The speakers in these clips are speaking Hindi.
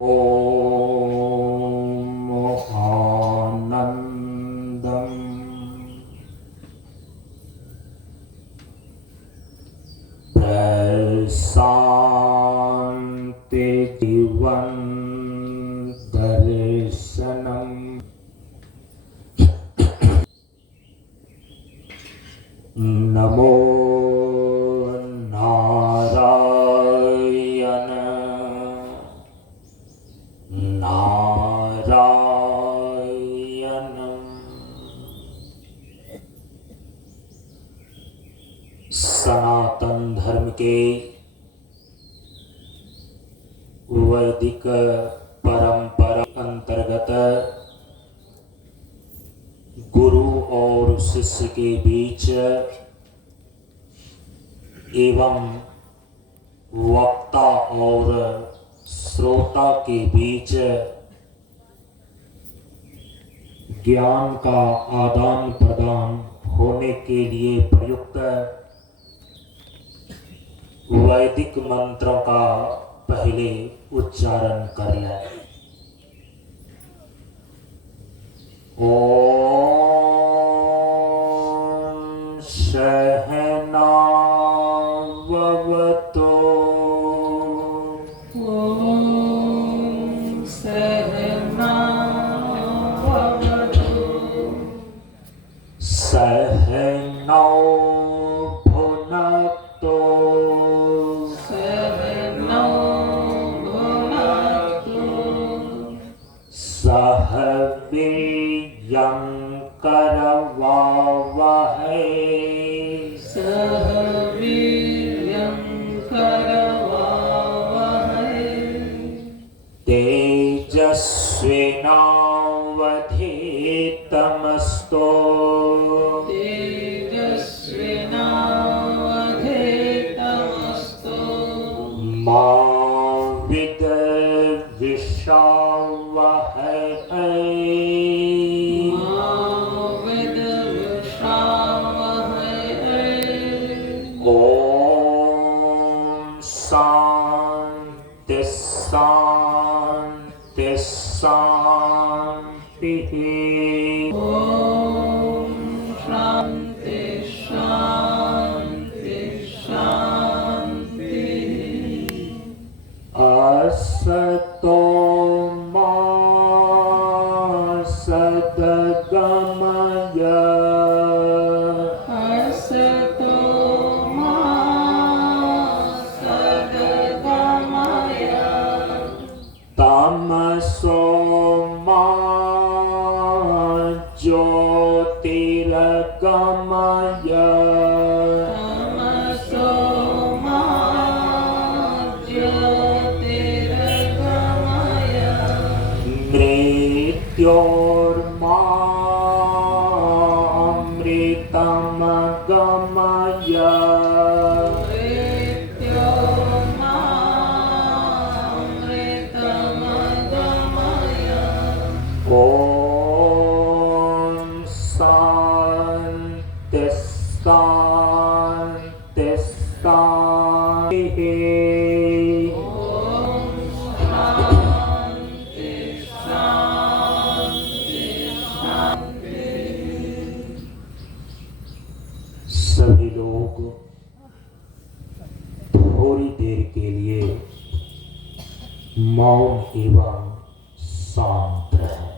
ॐ आनन्दम् प्रशान्ति जीवन दर्शनम् नमो नारायण नारायणम्। सनातन धर्म के वैदिक परंपरा अंतर्गत गुरु और शिष्य के बीच एवं वक्ता और श्रोता के बीच ज्ञान का आदान प्रदान होने के लिए प्रयुक्त वैदिक मंत्रों का पहले उच्चारण कर लें। ओम सहनाववतु सहनौ भुनक्तु सह वीर्यं करवावहै तेजस्विनावधीतमस्तु मा विद्विषावहै ओम शांति शांति शांति। ओम शांति शांति शांति। असतो मा सद्गमय तमसो मा ज्योतिर्गमय मृत्योर्मा अमृतमगमय ओम शांति शांति शांति। सभी लोग थोड़ी देर के लिए मौन एवं शांत रहे।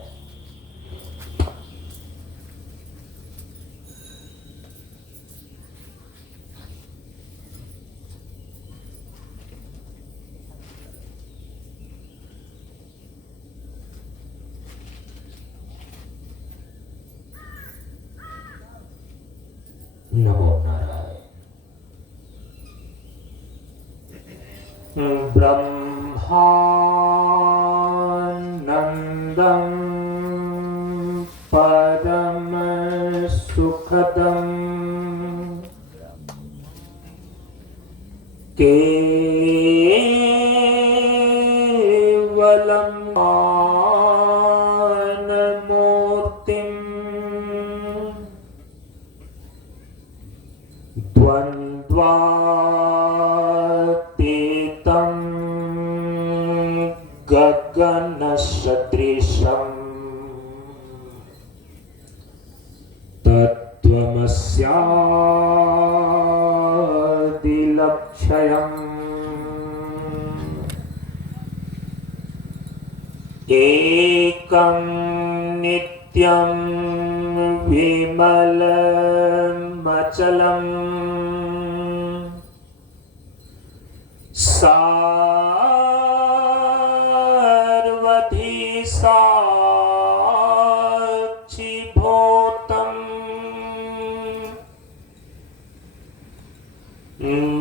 नमो नारायण। ब्रह्मानंदं परम सुखदं केवलं ज्ञानमूर्तिं द्वन्द्वातीतं गगनसदृशं गगनसदृशम् तत्त्वमस्यादिलक्ष्यम् एकं नित्यं विमलमचलम् सार्वधि साक्षिभूतम्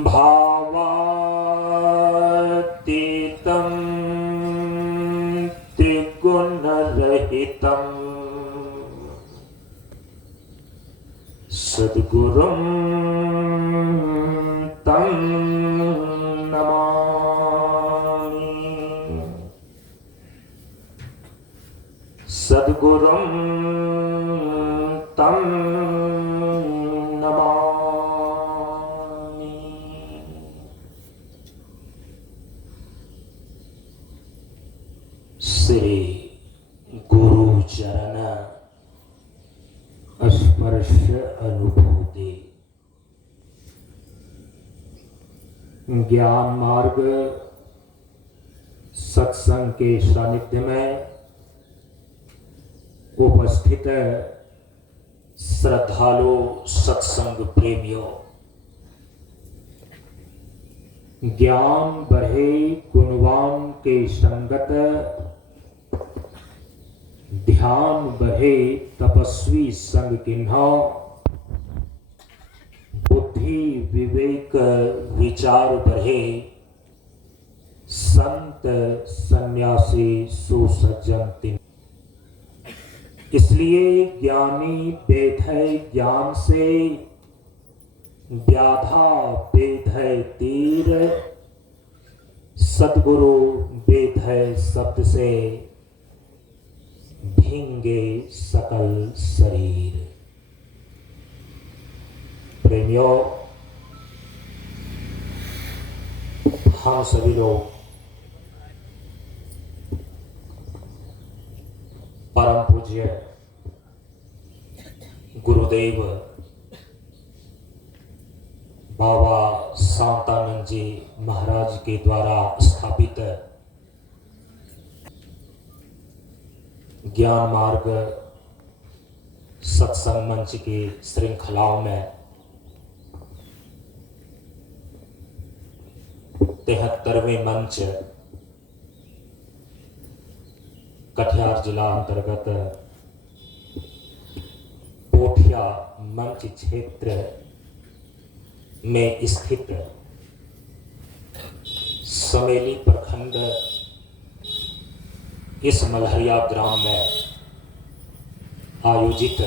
भावातीतं त्रिगुणरहितं सद्गुरुं तं नमामि। सद्गुरुं तं नमामि। श्री गुरु चरण स्पर्श अनुभूति ज्ञान मार्ग सत्संग के सानिध्य में उपस्थित श्रद्धालु सत्संग प्रेमियों, ज्ञान बढ़े गुणवान के संगत, ध्यान बढ़े तपस्वी संग किन्हा, बुद्धि विवेक विचार बढ़े संत सन्यासी सुसज्जन तिन। इसलिए ज्ञानी वेद है ज्ञान से, व्याधा वेद है तीर, सद्गुरु वेद है शब्द से, भींगे सकल शरीर। प्रेमियों, हम सभी लोग परम पूज्य गुरुदेव बाबा शांतानंद जी महाराज के द्वारा स्थापित ज्ञान मार्ग सत्संग मंच की श्रृंखलाओं में 73वें मंच कटिहार जिला अंतर्गत पोठिया मंच क्षेत्र में स्थित समेली प्रखंड इस मल्हरिया ग्राम में आयोजित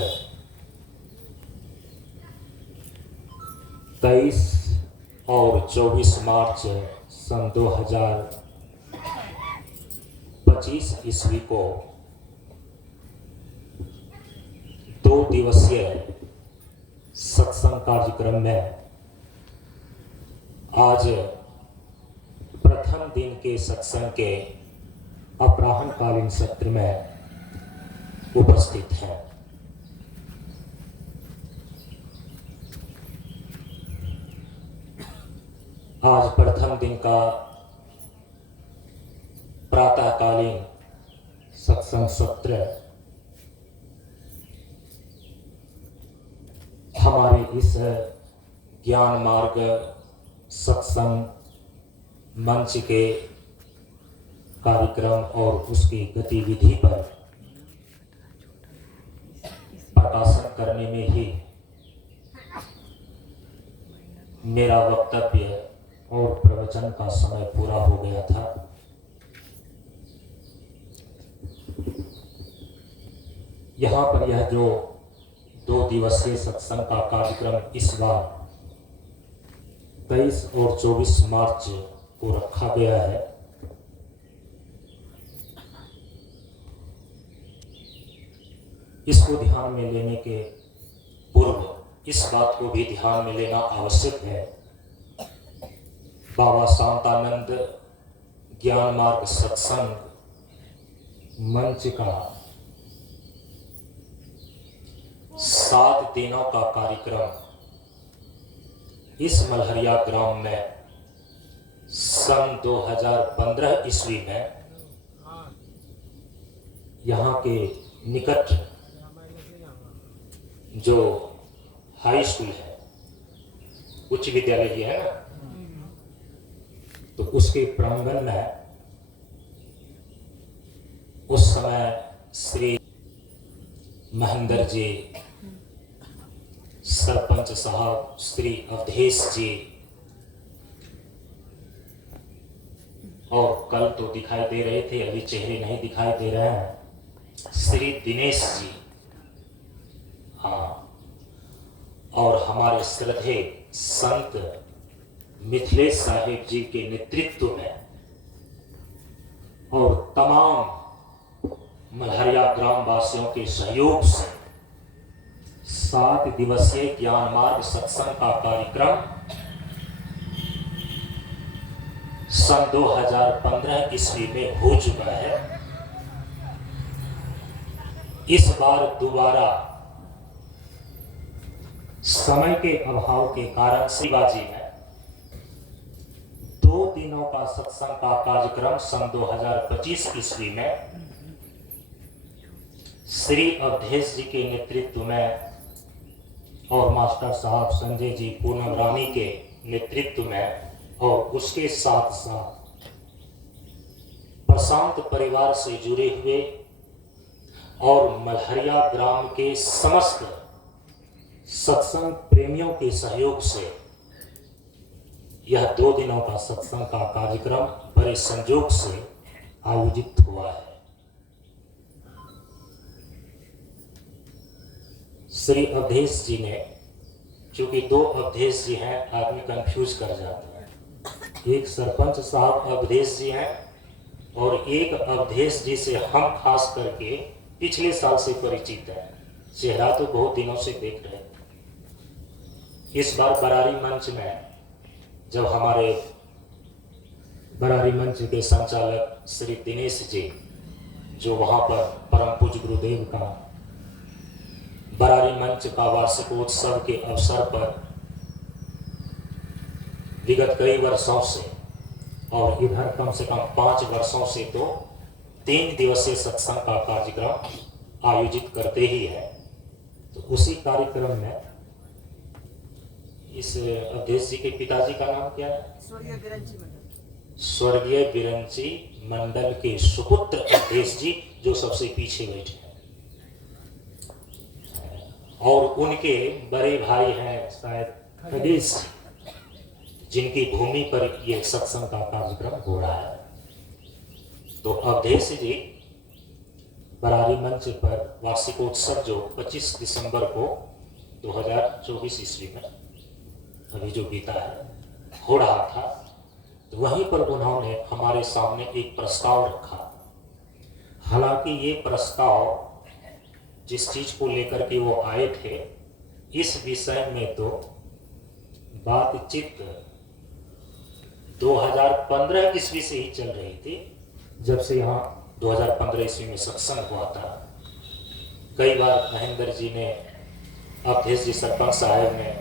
23 और 24 मार्च सन 2025 ईस्वी को 2 दिवसीय सत्संग कार्यक्रम में आज प्रथम दिन के सत्संग के अपराह्नकालीन सत्र में उपस्थित है। आज प्रथम दिन का प्रातःकालीन सत्संग सत्र हमारे इस ज्ञान मार्ग सत्संग मंच के कार्यक्रम और उसकी गतिविधि पर प्रकाशन करने में ही मेरा वक्तव्य और प्रवचन का समय पूरा हो गया था। यहाँ पर यह जो 2 दिवसीय सत्संग का कार्यक्रम इस बार 23 और 24 मार्च को रखा गया है, इसको ध्यान में लेने के पूर्व इस बात को भी ध्यान में लेना आवश्यक है। बाबा शांतानंद ज्ञान मार्ग सत्संग मंच का 7 दिनों का कार्यक्रम इस मल्हरिया ग्राम में सन 2015 ईस्वी में यहाँ के निकट जो हाई स्कूल है, उच्च विद्यालय है ना, तो उसके प्रांगण में उस समय श्री महेंद्र जी, सरपंच साहब श्री अवधेश जी, और कल तो दिखाई दे रहे थे, अभी चेहरे नहीं दिखाई दे रहे हैं, श्री दिनेश जी, हाँ, और हमारे श्रद्धेय संत मिथिलेश साहिब जी के नेतृत्व में और तमाम मल्हरिया ग्राम वासियों के सहयोग से 7 दिवसीय ज्ञान मार्ग सत्संग का कार्यक्रम सन 2015 ईस्वी में हो चुका है। इस बार दोबारा समय के अभाव के कारण शिवाजी में 2 दिनों का सत्संग का कार्यक्रम सन 2025 ईस्वी में श्री अवधेश जी के नेतृत्व में और मास्टर साहब संजय जी पूनम रानी के नेतृत्व में, और उसके साथ साथ प्रशांत परिवार से जुड़े हुए और मल्हरिया ग्राम के समस्त सत्संग प्रेमियों के सहयोग से यह 2 दिनों का सत्संग का कार्यक्रम बड़े संजोग से आयोजित हुआ है। श्री अवधेश जी ने, क्योंकि 2 अवधेश जी हैं, आदमी कंफ्यूज कर जाता है। एक सरपंच साहब अवधेश जी हैं और एक अवधेश जी से हम खास करके पिछले साल से परिचित हैं, चेहरा तो बहुत दिनों से देख रहे हैं। इस बार बरारी मंच में जब हमारे बरारी मंच के संचालक श्री दिनेश जी, जो वहाँ पर परम पूज्य गुरुदेव का बरारी मंच का वार्षिकोत्सव के अवसर पर विगत कई वर्षों से और इधर कम से कम 5 वर्षों से तो 3 दिवसीय सत्संग का कार्यक्रम आयोजित करते ही है। तो उसी कार्यक्रम में इस अवधेश जी के पिताजी का नाम क्या है? स्वर्गीय बिरंची मंडल के सुपुत्र अवधेश जी, जो सबसे पीछे बैठे हैं, और उनके बड़े भाई हैं शायद खदीस, जिनकी भूमि पर यह सत्संग का कार्यक्रम हो रहा है। तो अवधेश जी बरारी मंच पर वार्षिकोत्सव जो 25 दिसंबर को 2024 ईस्वी में अभी जो बीता है हो रहा था, तो वहीं पर उन्होंने हमारे सामने एक प्रस्ताव रखा। हालांकि ये प्रस्ताव जिस चीज को लेकर के वो आए थे, इस विषय में तो बातचीत 2015 ईस्वी से ही चल रही थी, जब से यहाँ 2015 ईस्वी में सत्संग हुआ था। कई बार महेंद्र जी ने, अवधेश जी सरपंच साहब ने,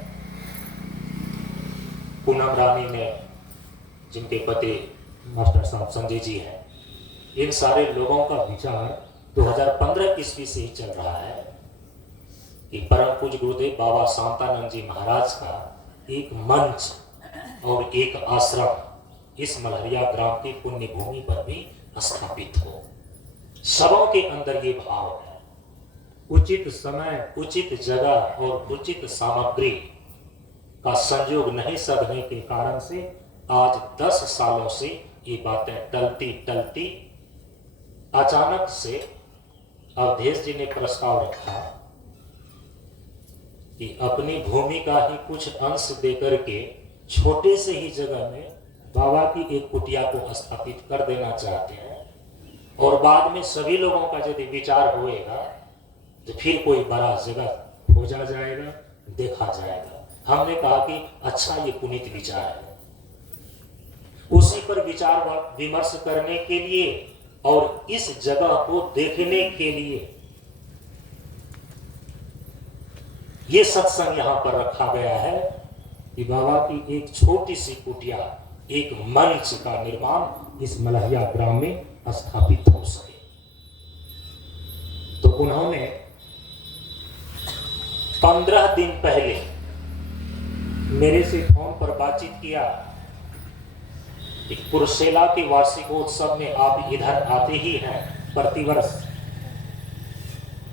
पूनम रानी ने, जिनके पति मास्टर साहब संजय जी हैं, इन सारे लोगों का विचार 2015 ईस्वी से ही चल रहा है कि परम पूज्य गुरुदेव बाबा शांतानंद जी महाराज का एक मंच और एक आश्रम इस मल्हरिया ग्राम की पुण्य भूमि पर भी स्थापित हो। सबों के अंदर ये भाव है। उचित समय, उचित जगह और उचित सामग्री का संयोग नहीं सधने के कारण से आज 10 सालों से ये बातें टलती टलती अचानक से अवधेश जी ने प्रस्ताव रखा कि अपनी भूमि का ही कुछ अंश देकर के छोटे से ही जगह में बाबा की एक कुटिया को स्थापित कर देना चाहते हैं, और बाद में सभी लोगों का यदि विचार होएगा तो फिर कोई बड़ा जगह खोजा जाएगा, देखा जाएगा। हमने कहा कि अच्छा, ये पुनीत विचार है। उसी पर विचार विमर्श करने के लिए और इस जगह को देखने के लिए ये सत्संग यहां पर रखा गया है कि बाबा की एक छोटी सी कुटिया, एक मंच का निर्माण इस मलहरिया ग्राम में स्थापित हो सके। तो उन्होंने 15 दिन पहले मेरे से फोन पर बातचीत किया कि कुर्सेला के वार्षिकोत्सव में आप इधर आते ही हैं प्रतिवर्ष,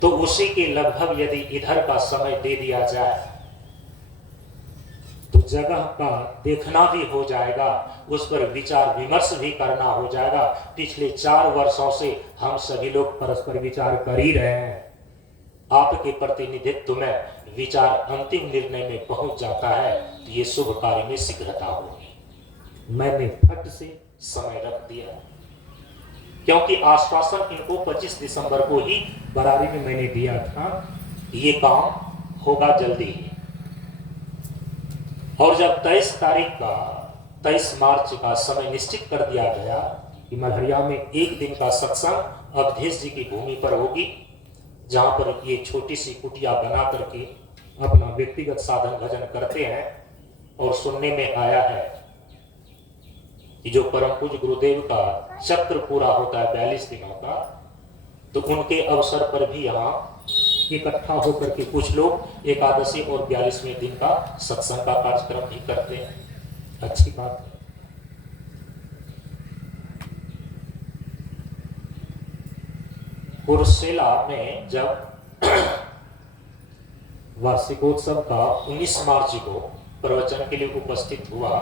तो उसी के लगभग यदि इधर का समय दे दिया जाए तो जगह का देखना भी हो जाएगा, उस पर विचार विमर्श भी करना हो जाएगा। पिछले 4 वर्षों से हम सभी लोग परस्पर विचार कर ही रहे हैं। आपके प्रतिनिधित्व में विचार अंतिम निर्णय में पहुंच जाता है तो ये शुभ कार्य में शीघ्रता होगी। मैंने फट से समय रख दिया क्योंकि आश्वासन इनको 25 दिसंबर को ही बरारी में मैंने दिया था कि ये काम होगा जल्दी ही। और जब 23 मार्च का समय निश्चित कर दिया गया कि मलहरिया में एक दिन का सत्संग अवधेश जी की भूमि पर होगी, जहां पर ये छोटी सी कुटिया बना करके अपना व्यक्तिगत साधन भजन करते हैं। और सुनने में आया है कि जो परम पूज्य गुरुदेव का चक्र पूरा होता है 42 दिनों का, तो उनके अवसर पर भी यहाँ इकट्ठा होकर के कुछ लोग एकादशी और 42वें दिन का सत्संग का कार्यक्रम भी करते हैं। अच्छी बात है। कुर्सेला में जब वार्षिकोत्सव का 19 मार्च को प्रवचन के लिए उपस्थित हुआ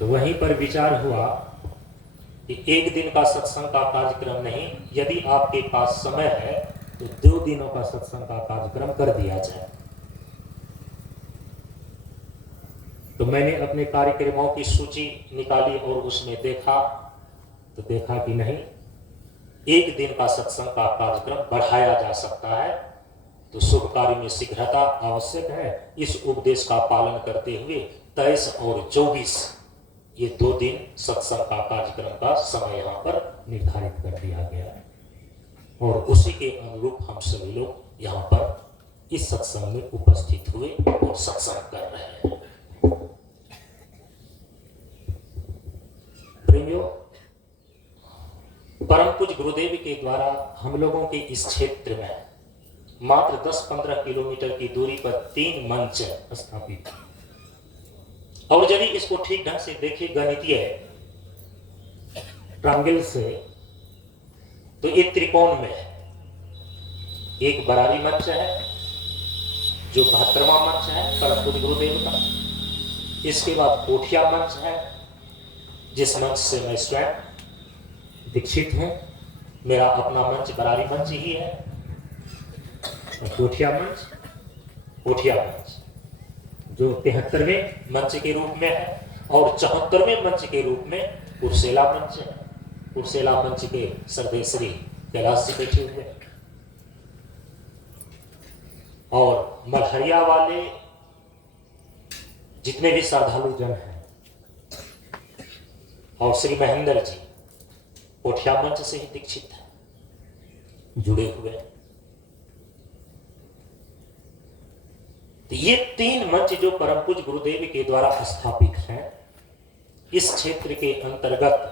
तो वहीं पर विचार हुआ कि एक दिन का सत्संग का कार्यक्रम नहीं, यदि आपके पास समय है तो 2 दिनों का सत्संग का कार्यक्रम कर दिया जाए। तो मैंने अपने कार्यक्रमों की सूची निकाली और उसमें देखा तो देखा कि नहीं, एक दिन का सत्संग का कार्यक्रम बढ़ाया जा सकता है। तो शुभ कार्य में शीघ्रता आवश्यक है। इस उपदेश का पालन करते हुए 23 और 24 ये 2 दिन सत्संग का कार्यक्रम का समय यहाँ पर निर्धारित कर दिया गया है और उसी के अनुरूप हम सभी लोग यहाँ पर इस सत्संग में उपस्थित हुए और सत्संग कर रहे हैं। प्रेमियों, परम पूज्य गुरुदेव के द्वारा हम लोगों के इस क्षेत्र में मात्र 10-15 किलोमीटर की दूरी पर 3 मंच स्थापित है। और यदि इसको ठीक ढंग से देखिए गणितीय ट्रायंगल से, तो ये त्रिकोण में है। एक बरारी मंच है जो 72वां मंच है परम पूज्य गुरुदेव का। इसके बाद कोठिया मंच है जिस मंच से मैं स्वयं दीक्षित हूं। मेरा अपना मंच बरारी मंच ही है। कोठिया मंच जो 73वें मंच के रूप में है और 74वें मंच के रूप में कुर्सेला मंच है। कुर्सेला मंच के सर्वेश्वरी कैलाश जी बैठे हुए और मलहरिया वाले जितने भी श्रद्धालु जन हैं और श्री महेंद्र जी कोठिया मंच से ही दीक्षित है, जुड़े हुए हैं। तो ये 3 मंच जो परम पूज्य गुरुदेव के द्वारा स्थापित हैं, इस क्षेत्र के अंतर्गत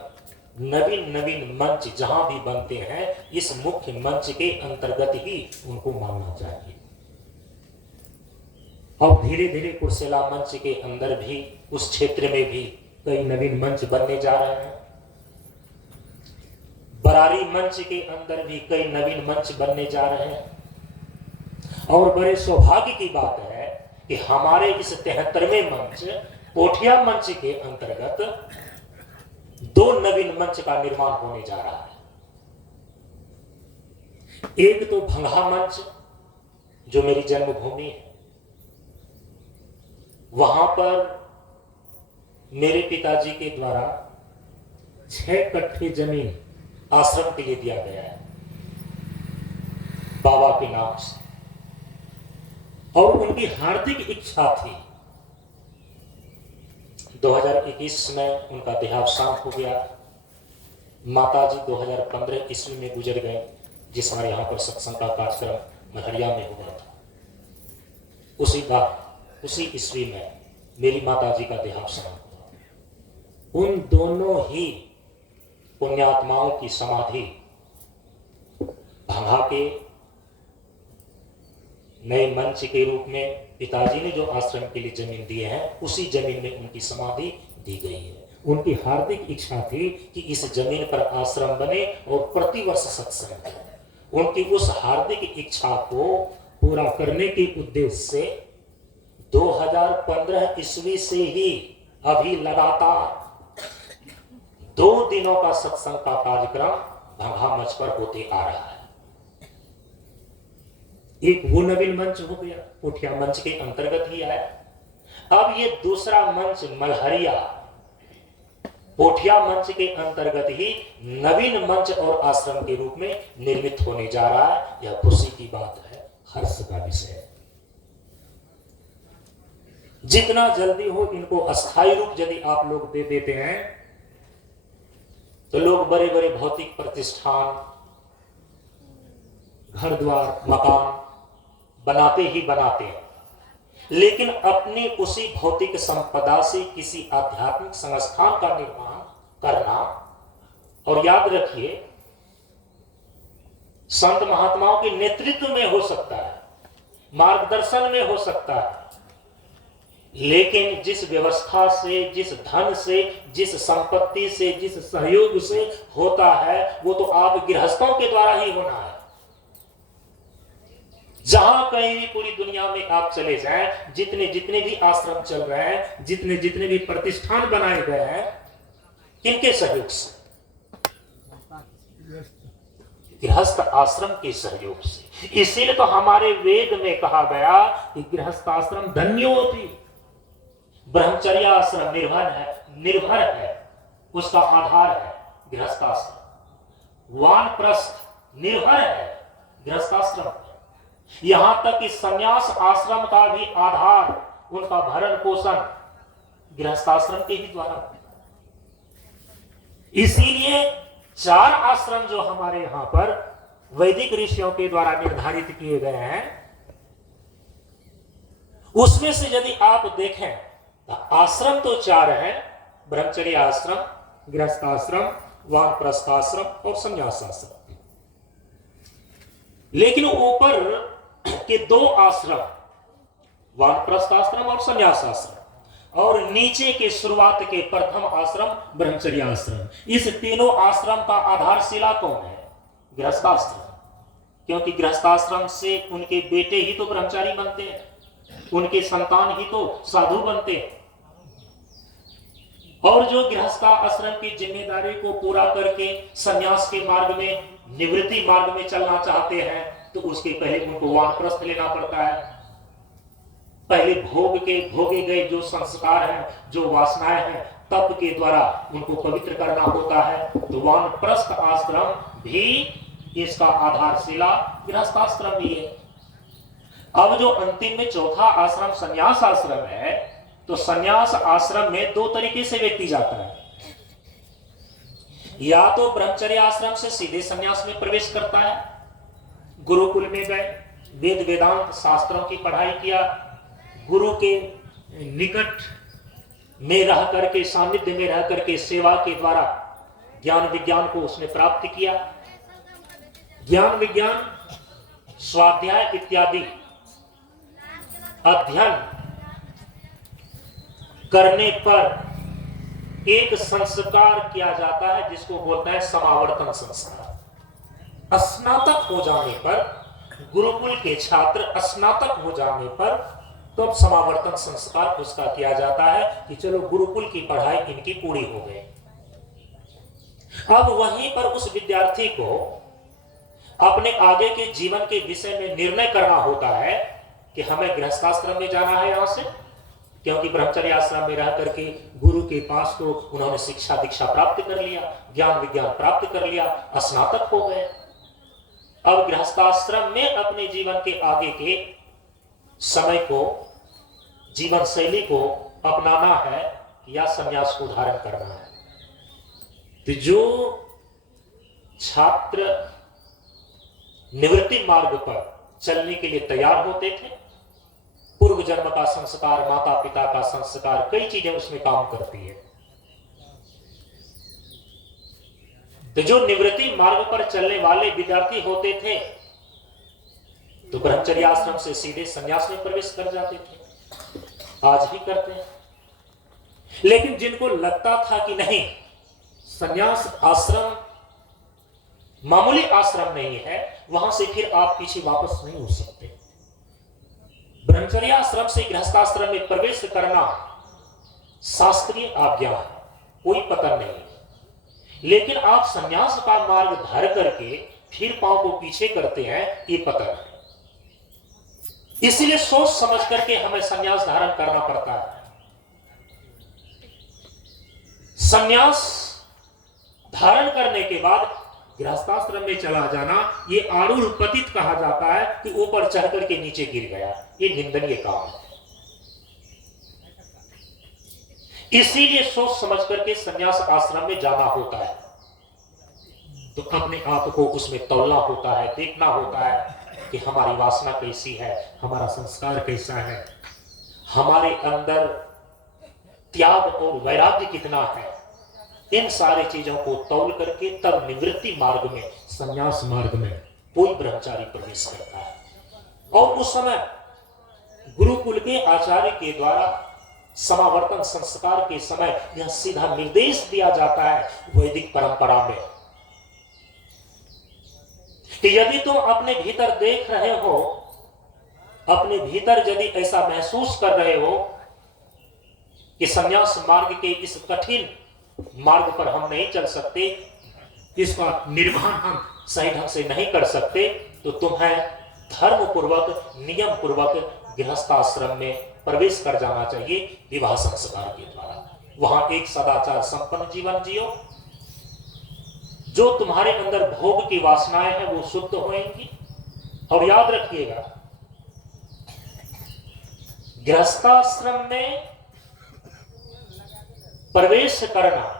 नवीन मंच जहां भी बनते हैं इस मुख्य मंच के अंतर्गत ही उनको मानना चाहिए। और धीरे धीरे कुर्सेला मंच के अंदर भी उस क्षेत्र में भी कई नवीन मंच बनने जा रहे हैं। बरारी मंच के अंदर भी कई नवीन मंच बनने जा रहे हैं। और बड़े सौभाग्य की बात है कि हमारे इस 73वें मंच कोठिया मंच के अंतर्गत 2 नवीन मंच का निर्माण होने जा रहा है। एक तो भंगा मंच जो मेरी जन्मभूमि है, वहां पर मेरे पिताजी के द्वारा 6 कट्ठे जमीन आश्रम के लिए दिया गया है बाबा के नाम से। और उनकी हार्दिक इच्छा थी। 2021 में उनका देहावसान हो गया माताजी 2015 ईस्वी में गुजर गए, जिस हमारे यहाँ पर सत्संग का कार्यक्रम महरिया में हुआ था। उसी बार उसी ईस्वी में मेरी माताजी का देहावसान हुआ। उन दोनों ही पुण्यात्माओं की समाधि भंगा के नए मंच के रूप में पिताजी ने जो आश्रम के लिए जमीन दिए हैं, उसी जमीन में उनकी समाधि दी गई है। उनकी हार्दिक इच्छा थी कि इस जमीन पर आश्रम बने और प्रतिवर्ष सत्संग हो। उनकी उस हार्दिक इच्छा को पूरा करने के उद्देश्य से 2015 ईस्वी से ही अभी लगातार 2 दिनों का सत्संग का कार्यक्रम भंगा मंच पर होते आ रहा है। एक वो नवीन मंच हो गया, पोठिया मंच के अंतर्गत ही आया। अब ये दूसरा मंच मल्हरिया पोठिया मंच के अंतर्गत ही नवीन मंच और आश्रम के रूप में निर्मित होने जा रहा है। यह खुशी की बात है, हर्ष का विषय है। जितना जल्दी हो इनको अस्थायी रूप यदि आप लोग दे देते हैं तो लोग बड़े बड़े भौतिक प्रतिष्ठान, घर द्वार, मकान बनाते ही बनाते हैं, लेकिन अपनी उसी भौतिक संपदा से किसी आध्यात्मिक संस्थान का निर्माण करना। और याद रखिए, संत महात्माओं के नेतृत्व में हो सकता है, मार्गदर्शन में हो सकता है, लेकिन जिस व्यवस्था से, जिस धन से, जिस संपत्ति से, जिस सहयोग से होता है, वो तो आप गृहस्थों के द्वारा ही होना है। जहां कहीं भी पूरी दुनिया में आप चले जाएं, जितने जितने भी आश्रम चल रहे हैं, जितने जितने भी प्रतिष्ठान बनाए गए हैं, किनके सहयोग से? गृहस्थ आश्रम के सहयोग से। इसीलिए तो हमारे वेद में कहा गया कि गृहस्थ आश्रम धन्योति। ब्रह्मचर्य आश्रम निर्भर है, उसका आधार है गृहस्थ आश्रम। वानप्रस्थ निर्भर है गृहस्थ आश्रम। यहां तक कि संन्यास आश्रम का भी आधार, उनका भरण पोषण गृहस्थाश्रम के ही द्वारा। इसीलिए 4 आश्रम जो हमारे यहां पर वैदिक ऋषियों के द्वारा निर्धारित किए गए हैं, उसमें से यदि आप देखें तो आश्रम तो 4 हैं, ब्रह्मचर्य आश्रम, गृहस्थाश्रम, वानप्रस्थाश्रम और संन्यास आश्रम। लेकिन ऊपर के 2 आश्रम, वानप्रस्थ आश्रम और संन्यास आश्रम, और नीचे के शुरुआत के प्रथम आश्रम ब्रह्मचर्य आश्रम, इस तीनों आश्रम का आधारशिला कौन है? गृहस्थाश्रम। क्योंकि गृहस्थाश्रम से उनके बेटे ही तो ब्रह्मचारी बनते हैं, उनके संतान ही तो साधु बनते हैं। और जो गृहस्थाश्रम की जिम्मेदारी को पूरा करके संन्यास के मार्ग में, निवृत्ति मार्ग में चलना चाहते हैं, तो उसके पहले उनको वानप्रस्थ लेना पड़ता है। पहले भोगे गए जो संस्कार हैं, जो वासनाएं हैं, तप के द्वारा उनको पवित्र करना होता है। तो वानप्रस्थ आश्रम भी इसका आधारशिला गृहस्थाश्रम भी है। अब जो अंतिम में चौथा आश्रम संन्यास आश्रम है, तो संन्यास आश्रम में 2 तरीके से व्यक्ति जाता है। या तो ब्रह्मचर्य आश्रम से सीधे संन्यास में प्रवेश करता है, गुरुकुल में गए, वेद वेदांत शास्त्रों की पढ़ाई किया, गुरु के निकट में रह करके, सानिध्य में रह करके सेवा के द्वारा ज्ञान विज्ञान को उसने प्राप्त किया। ज्ञान विज्ञान, स्वाध्याय इत्यादि अध्ययन करने पर एक संस्कार किया जाता है, जिसको बोलता है समावर्तन संस्कार। स्नातक हो जाने पर, गुरुकुल के छात्र स्नातक हो जाने पर, तो अब समावर्तन संस्कार उसका किया जाता है कि चलो गुरुकुल की पढ़ाई इनकी पूरी हो गई। अब वहीं पर उस विद्यार्थी को अपने आगे के जीवन के विषय में निर्णय करना होता है कि हमें गृहस्थाश्रम में जाना है यहां से, क्योंकि ब्रह्मचर्य आश्रम में रह करके गुरु के पास तो उन्होंने शिक्षा दीक्षा प्राप्त कर लिया, ज्ञान विज्ञान प्राप्त कर लिया, स्नातक हो गए। अब गृहस्थाश्रम में अपने जीवन के आगे के समय को, जीवन शैली को अपनाना है या संन्यास को धारण करना है। तो जो छात्र निवृत्ति मार्ग पर चलने के लिए तैयार होते थे। पूर्व जन्म का संस्कार, माता पिता का संस्कार, कई चीजें उसमें काम करती है। तो जो निवृत्ति मार्ग पर चलने वाले विद्यार्थी होते थे तो ब्रह्मचर्य आश्रम से सीधे संन्यास में प्रवेश कर जाते थे, आज भी करते हैं। लेकिन जिनको लगता था कि नहीं, संन्यास आश्रम मामूली आश्रम नहीं है, वहां से फिर आप पीछे वापस नहीं हो सकते। ब्रह्मचर्य आश्रम से गृहस्थाश्रम में प्रवेश करना शास्त्रीय आज्ञा है, कोई पतन नहीं है। लेकिन आप संन्यास का मार्ग धर करके फिर पांव को पीछे करते हैं, ये पतन है। इसलिए सोच समझ करके हमें संन्यास धारण करना पड़ता है। संन्यास धारण करने के बाद गृहस्थाश्रम में चला जाना, ये आरूढ़ पतित कहा जाता है कि ऊपर चढ़ करके नीचे गिर गया, ये निंदनीय काम है। इसीलिए सोच समझ करके संन्यास आश्रम में जाना होता है। तो अपने आप को उसमें तौलना होता है, देखना होता है कि हमारी वासना कैसी है, हमारा संस्कार कैसा है, हमारे अंदर त्याग और वैराग्य कितना है। इन सारी चीजों को तौल करके तब निवृत्ति मार्ग में, संन्यास मार्ग में कोई ब्रह्मचारी प्रवेश करता है। और उस समय गुरुकुल के आचार्य के द्वारा समावर्तन संस्कार के समय यह सीधा निर्देश दिया जाता है वैदिक परंपरा में कि यदि तुम अपने भीतर देख रहे हो, अपने भीतर यदि ऐसा महसूस कर रहे हो कि संन्यास मार्ग के इस कठिन मार्ग पर हम नहीं चल सकते, इसका निर्वहन हम सही ढंग से नहीं कर सकते, तो तुम्हें धर्म पूर्वक, नियम पूर्वक गृहस्थाश्रम में प्रवेश कर जाना चाहिए विवाह संस्कार के द्वारा। वहां एक सदाचार संपन्न जीवन जियो, जो तुम्हारे अंदर भोग की वासनाएं हैं वो शुद्ध होंगी। और याद रखिएगा, गृहस्थाश्रम में प्रवेश करना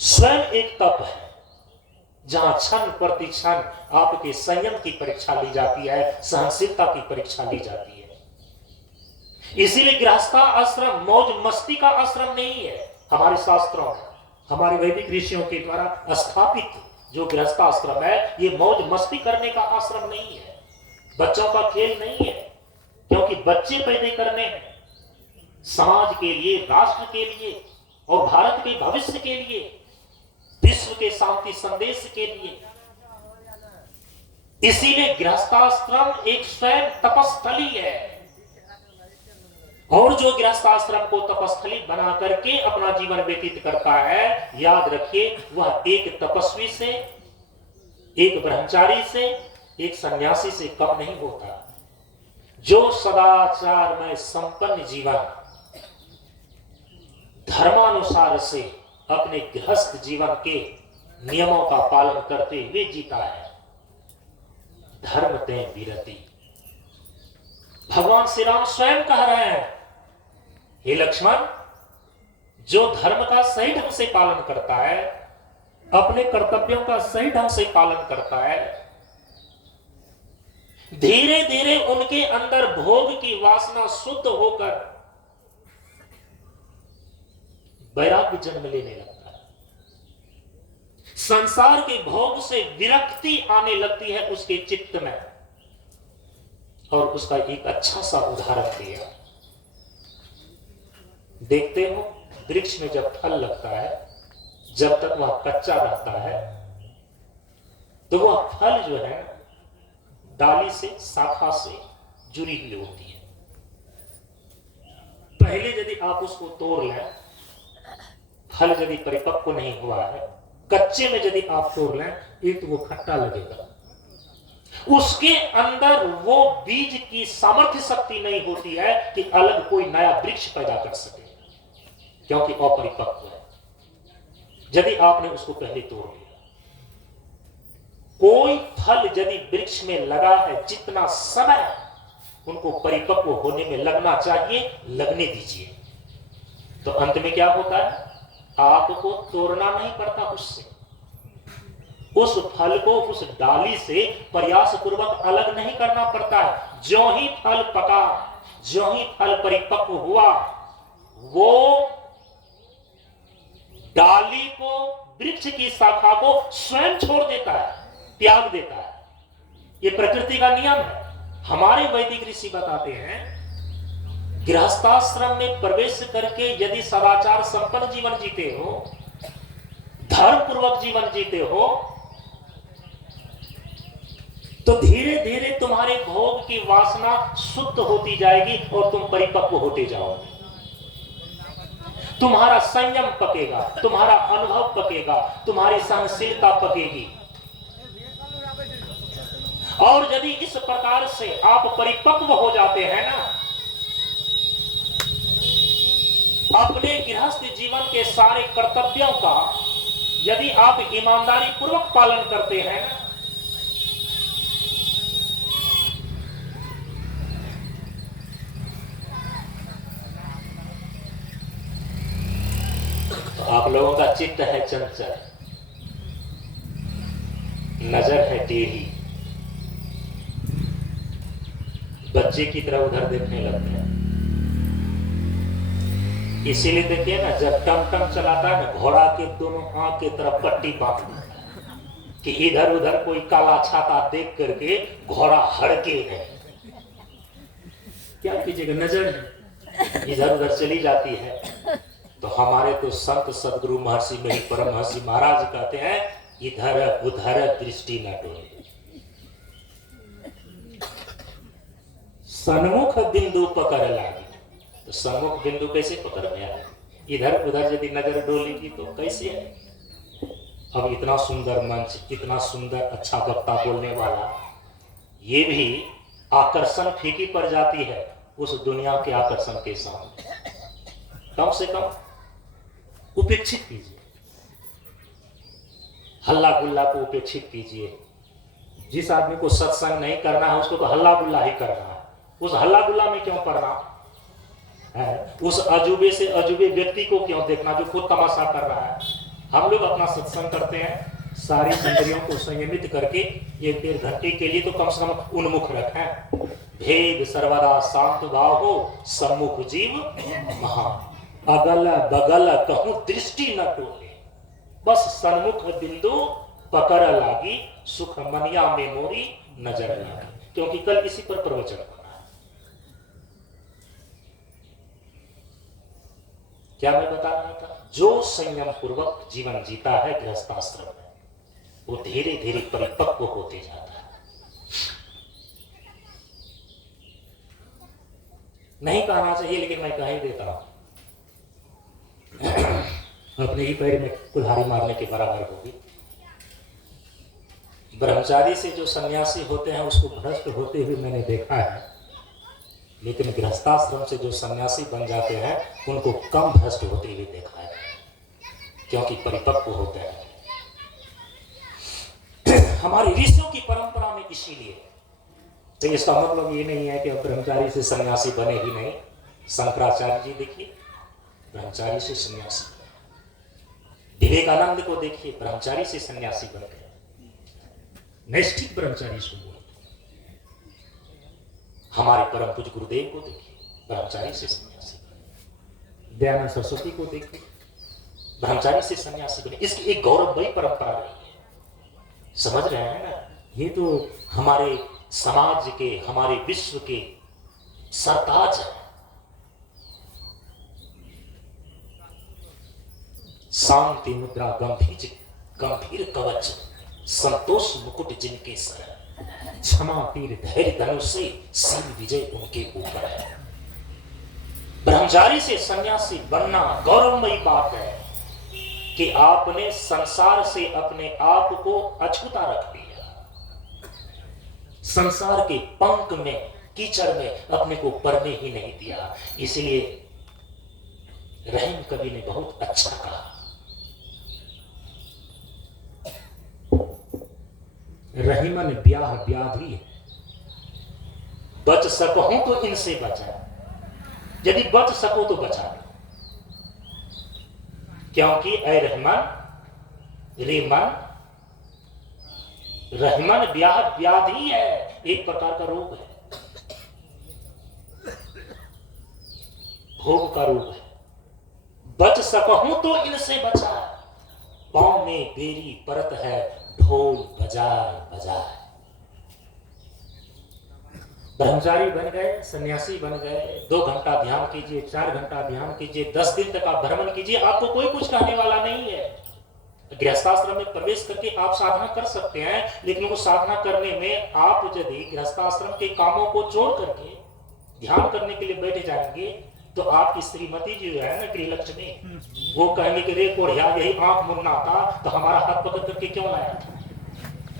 स्वयं एक तप है, जहां क्षण प्रति क्षण आपके संयम की परीक्षा ली जाती है, सहनशीलता की परीक्षा ली जाती है। इसीलिए गृहस्था आश्रम मौज मस्ती का आश्रम नहीं है। हमारे शास्त्रों में, हमारे वैदिक ऋषियों के द्वारा स्थापित जो गृहस्थ आश्रम है, ये मौज मस्ती करने का आश्रम नहीं है, बच्चों का खेल नहीं है। क्योंकि बच्चे पैदा करने हैं समाज के लिए, राष्ट्र के लिए और भारत के भविष्य के लिए, विश्व के शांति संदेश के लिए। इसीलिए गृहस्थाश्रम एक स्वयं तपस्थली है। और जो गृहस्थाश्रम को तपस्थली बना करके अपना जीवन व्यतीत करता है, याद रखिए वह एक तपस्वी से, एक ब्रह्मचारी से, एक सन्यासी से कम नहीं होता। जो सदाचार में संपन्न जीवन धर्मानुसार से अपने गृहस्थ जीवन के नियमों का पालन करते हुए जीता है, धर्म ते विरति। भगवान श्री राम स्वयं कह रहे हैं, हे लक्ष्मण, जो धर्म का सही ढंग से पालन करता है, अपने कर्तव्यों का सही ढंग से पालन करता है, धीरे धीरे उनके अंदर भोग की वासना शुद्ध होकर वैराग्य जन्म लेने लगता है। संसार के भोग से विरक्ति आने लगती है उसके चित्त में। और उसका एक अच्छा सा उदाहरण दिया। देखते हो, वृक्ष में जब फल लगता है, जब तक वह कच्चा रहता है तो वह फल जो है डाली से, शाखा से जुड़ी हुई होती है। पहले यदि आप उसको तोड़ लें, फल यदि परिपक्व नहीं हुआ है, कच्चे में यदि आप तोड़ लें, एक तो वो खट्टा लगेगा, उसके अंदर वो बीज की सामर्थ्य शक्ति नहीं होती है कि अलग कोई नया वृक्ष पैदा कर सके, क्योंकि अपरिपक्व है। यदि आपने उसको पहले तोड़ लिया, कोई फल यदि वृक्ष में लगा है, जितना समय उनको परिपक्व होने में लगना चाहिए, लगने दीजिए। तो अंत में क्या होता है, आपको तोड़ना नहीं पड़ता उससे, उस फल को उस डाली से प्रयास पूर्वक अलग नहीं करना पड़ता है। जो ही फल पका, जो ही फल परिपक्व हुआ, वो डाली को, वृक्ष की शाखा को स्वयं छोड़ देता है, त्याग देता है। ये प्रकृति का नियम है। हमारे वैदिक ऋषि बताते हैं, गृहस्थाश्रम में प्रवेश करके यदि सदाचार संपन्न जीवन जीते हो, धर्म पूर्वक जीवन जीते हो, तो धीरे धीरे तुम्हारे भोग की वासना शुद्ध होती जाएगी और तुम परिपक्व होते जाओगे। तुम्हारा संयम पकेगा, तुम्हारा अनुभव पकेगा, तुम्हारी सहनशीलता पकेगी। और यदि इस प्रकार से आप परिपक्व हो जाते हैं ना, अपने गृहस्थ जीवन के सारे कर्तव्यों का यदि आप ईमानदारी पूर्वक पालन करते हैं ना, तो आप लोगों का चित्त है चंचल, नजर है टेढ़ी, बच्चे की तरह उधर देखने लगते हैं। इसीलिए देखिए ना, जब टमटम चलाता है ना, घोड़ा के दोनों आंख की तरफ पट्टी बांध देता है कि इधर उधर कोई काला छाता देख करके घोड़ा हड़के नहीं। क्या कीजिएगा, नजर इधर उधर चली जाती है। तो हमारे तो संत सदगुरु महर्षि मेरी परमहंस महाराज कहते हैं, इधर उधर दृष्टि न डोले, सन्मुख बिंदु पकड़ लागी। तो सन्मुख बिंदु कैसे पकड़ में आए? इधर उधर यदि नजर डोलेगी तो कैसे है? अब इतना सुंदर मंच, इतना सुंदर अच्छा वक्ता बोलने वाला, ये भी आकर्षण फीकी पड़ जाती है उस दुनिया के आकर्षण के सामने। कम से कम उपेक्षित कीजिए, हल्ला गुल्ला को उपेक्षित कीजिए। जिस आदमी को सत्संग नहीं करना है उसको तो हल्ला गुल्ला ही करना है। उस हल्ला गुल्ला में क्यों पड़ना है? उस अजूबे से अजूबे व्यक्ति को क्यों देखना जो खुद तमाशा कर रहा है? हम लोग अपना सत्संग करते हैं, सारी इंद्रियों को संयमित करके 1-1.5 घंटे के लिए तो कम से कम उन्मुख रखें। भेद सर्वदा शांत भाव हो, सम्मुख जीव महान, अगल बगल कहूं दृष्टि न टोले, बस सन्मुख बिंदु पकड़ लागी, सुख मनिया में मोरी नजर लागी। क्योंकि कल इसी पर प्रवचन होना है। क्या मैं बता रहा था? जो संयम पूर्वक जीवन जीता है गृहस्थाश्रम में, वो धीरे धीरे परिपक्व होते जाता है। नहीं कहना चाहिए लेकिन मैं कह ही देता हूं, अपने ही पैर में कुल्हाड़ी मारने के बराबर होगी। ब्रह्मचारी से जो सन्यासी होते हैं उसको भ्रष्ट होते हुए मैंने देखा है, लेकिन गृहस्थाश्रम से जो सन्यासी बन जाते हैं उनको कम भ्रष्ट होते हुए देखा है, क्योंकि परिपक्व होते हैं। हमारी ऋषियों की परंपरा में इसीलिए, तो इसका मतलब ये नहीं है कि अब ब्रह्मचारी से सन्यासी बने ही नहीं। शंकराचार्य जी देखिए, ब्रह्मचारी से सन्यासी, विवेकानंद को देखिए, ब्रह्मचारी से सन्यासी बन गए, नैष्ठिक ब्रह्मचारी से हुए। हमारे परम पूज्य गुरुदेव को देखिए, ब्रह्मचारी से सन्यासी बने। दयानंद सरस्वती को देखिए, ब्रह्मचारी से सन्यासी बने। इसकी एक गौरवमयी परंपरा रही है। समझ रहे हैं ना? ये तो हमारे समाज के, हमारे विश्व के सरताज है। शांति मुद्रा गंभीर कवच, संतोष मुकुट जिनके सर, क्षमा तीर धैर्य धनुष से सिंह विजय उनके ऊपर है। ब्रह्मचारी से सन्यासी बनना गौरवमयी बात है कि आपने संसार से अपने आप को अछूता रख दिया, संसार के पंख में, कीचड़ में अपने को पड़ने ही नहीं दिया। इसलिए रहीम कवि ने बहुत अच्छा कहा, रहीमन ब्याह व्याधि, बच सकूं तो इनसे बचा, यदि बच सको तो बचा लो। क्योंकि ऐ रहमान रेमन रहमन व्याधि है, एक प्रकार का रोग है, भोग का रोग है। बच सकूं तो इनसे बचा, पांव में बेरी परत है, ढोल बजाए बजाए। ब्रह्मचारी बन गए, सन्यासी बन गए, 2 घंटा ध्यान कीजिए, 4 घंटा ध्यान कीजिए, 10 दिन तक आप भ्रमण कीजिए, आपको कोई कुछ कहने वाला नहीं है। गृहस्थाश्रम में प्रवेश करके आप साधना कर सकते हैं, लेकिन वो साधना करने में आप यदि गृहस्थाश्रम के कामों को छोड़ करके ध्यान करने के लिए बैठ जाएंगे तो आपकी श्रीमती जी जो है ना, गृहलक्ष्मी, वो कहने के रे कोढ़िया यही आंख मुन्ना था तो हमारा हाथ पकड़ करके क्यों लाया था,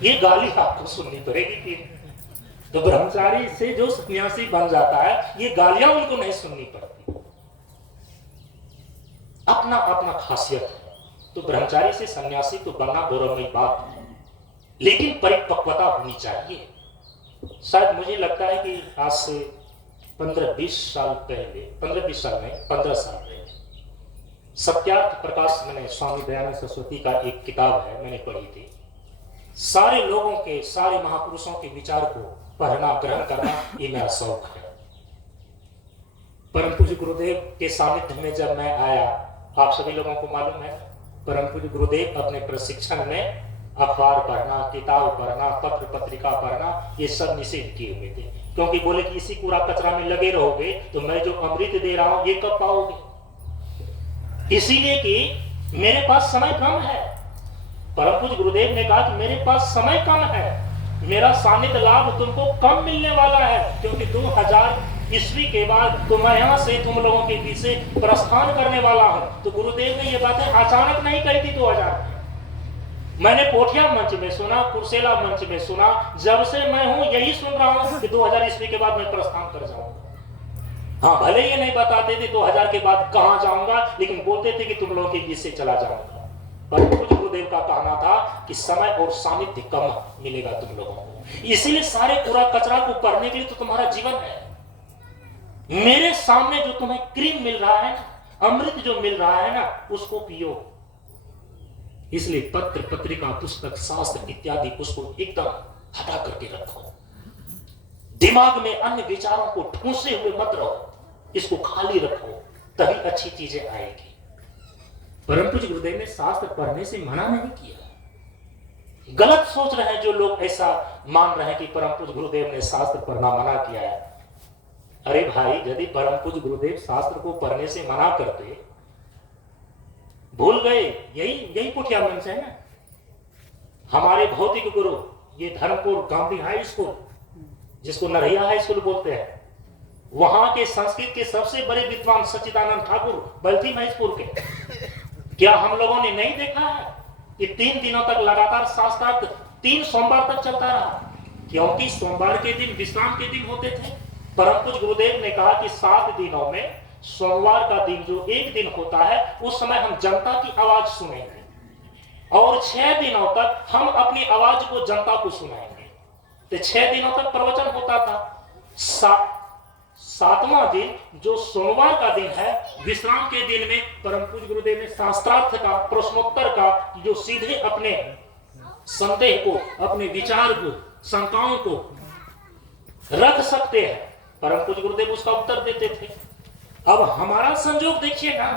ये गाली आपको सुननी पड़ेगी। तो ब्रह्मचारी से जो सन्यासी बन जाता है, ये गालियां उनको नहीं सुननी पड़ती, अपना अपना खासियत है। तो ब्रह्मचारी से सन्यासी तो बनना गौरवमयी बात है, लेकिन परिपक्वता होनी चाहिए। शायद मुझे लगता है कि आज से 15-20 साल पहले, 15-20 साल में 15 साल पहले सत्यार्थ प्रकाश, मैंने स्वामी दयानंद सरस्वती का एक किताब है, मैंने पढ़ी थी। सारे लोगों के, सारे महापुरुषों के विचार को पढ़ना, ग्रहण करना, ये मेरा शौक है। परम पूज्य गुरुदेव के सानिध्य में जब मैं आया, आप सभी लोगों को मालूम है, परम पूज्य गुरुदेव अपने प्रशिक्षण में अखबार पढ़ना, किताब पढ़ना, पत्र पत्रिका पढ़ना, ये सब निषेध किए हुए थे, क्योंकि बोले कि इसी कूड़ा कचरा में लगे रहोगे तो मैं जो अमृत दे रहा हूं ये कब पाओगे। इसीलिए कि मेरे पास समय कम है। परम पूज्य गुरुदेव ने कहा कि मेरे पास समय कम है, मेरा सानिध्य लाभ तुमको कम मिलने वाला है, क्योंकि 2000 ईस्वी के बाद तो मैं यहाँ से तुम लोगों के बीच से प्रस्थान करने वाला हूँ। तो गुरुदेव ने ये बातें अचानक नहीं कही थी 2000 में। मैंने पोठिया मंच में सुना, कुर्सेला मंच में सुना, जब से मैं हूँ यही सुन रहा हूँ कि 2000 ईस्वी के बाद मैं प्रस्थान कर जाऊंगा। हाँ, भले ये नहीं बताते थे 2000 के बाद कहाँ जाऊंगा, लेकिन बोलते थे कि तुम लोगों के बीच से चला जाऊंगा। पर गुरुदेव का कहना था कि समय और सानिध्य कम मिलेगा तुम लोगों को, इसीलिए सारे कूड़ा कचरा को करने के लिए तो तुम्हारा जीवन है। मेरे सामने जो तुम्हें क्रीम मिल रहा है, अमृत जो मिल रहा है ना, उसको पियो। इसलिए पत्र पत्रिका, पुस्तक, शास्त्र इत्यादि उसको एकदम हटा करके रखो। दिमाग में अन्य विचारों को ठूसे हुए मत रहो, इसको खाली रखो, तभी अच्छी चीजें आएगी। परम पूज्य गुरुदेव ने शास्त्र पढ़ने से मना नहीं किया। गलत सोच रहे हैं जो लोग, ऐसा मान रहे हैं कि परम पूज्य गुरुदेव ने शास्त्र पढ़ना मना किया है। अरे भाई, यदि परम पूज्य गुरुदेव शास्त्र को पढ़ने से मना करते, भूल गए, यही कुटिया मंच है ना। हमारे भौतिक गुरु, ये धर्मपुर गांधी हाई स्कूल, जिसको नरैया हाई स्कूल बोलते हैं, वहां के संस्कृत के सबसे बड़े विद्वान सच्चिदानंद ठाकुर बल्थी महेशपुर के, क्या हम लोगों ने नहीं देखा है कि 3 दिनों तक लगातार शास्त्रार्थ 3 सोमवार तक चलता रहा, क्योंकि सोमवार के दिन विश्राम के दिन होते थे। परम पूज्य गुरुदेव ने कहा कि 7 दिनों में सोमवार का दिन जो एक दिन होता है, उस समय हम जनता की आवाज सुनेंगे, और 6 दिनों तक हम अपनी आवाज को जनता को सुनाएंगे। तो 6 दिनों तक प्रवचन होता था। 7वां दिन जो सोमवार का दिन है, विश्राम के दिन में परम पूज्य गुरुदेव ने शास्त्रार्थ का, प्रश्नोत्तर का, जो सीधे अपने संदेह को, अपने विचार को, शंकाओं को रख सकते हैं, परम पूज्य गुरुदेव उसका उत्तर देते थे। अब हमारा संजोग देखिए ना,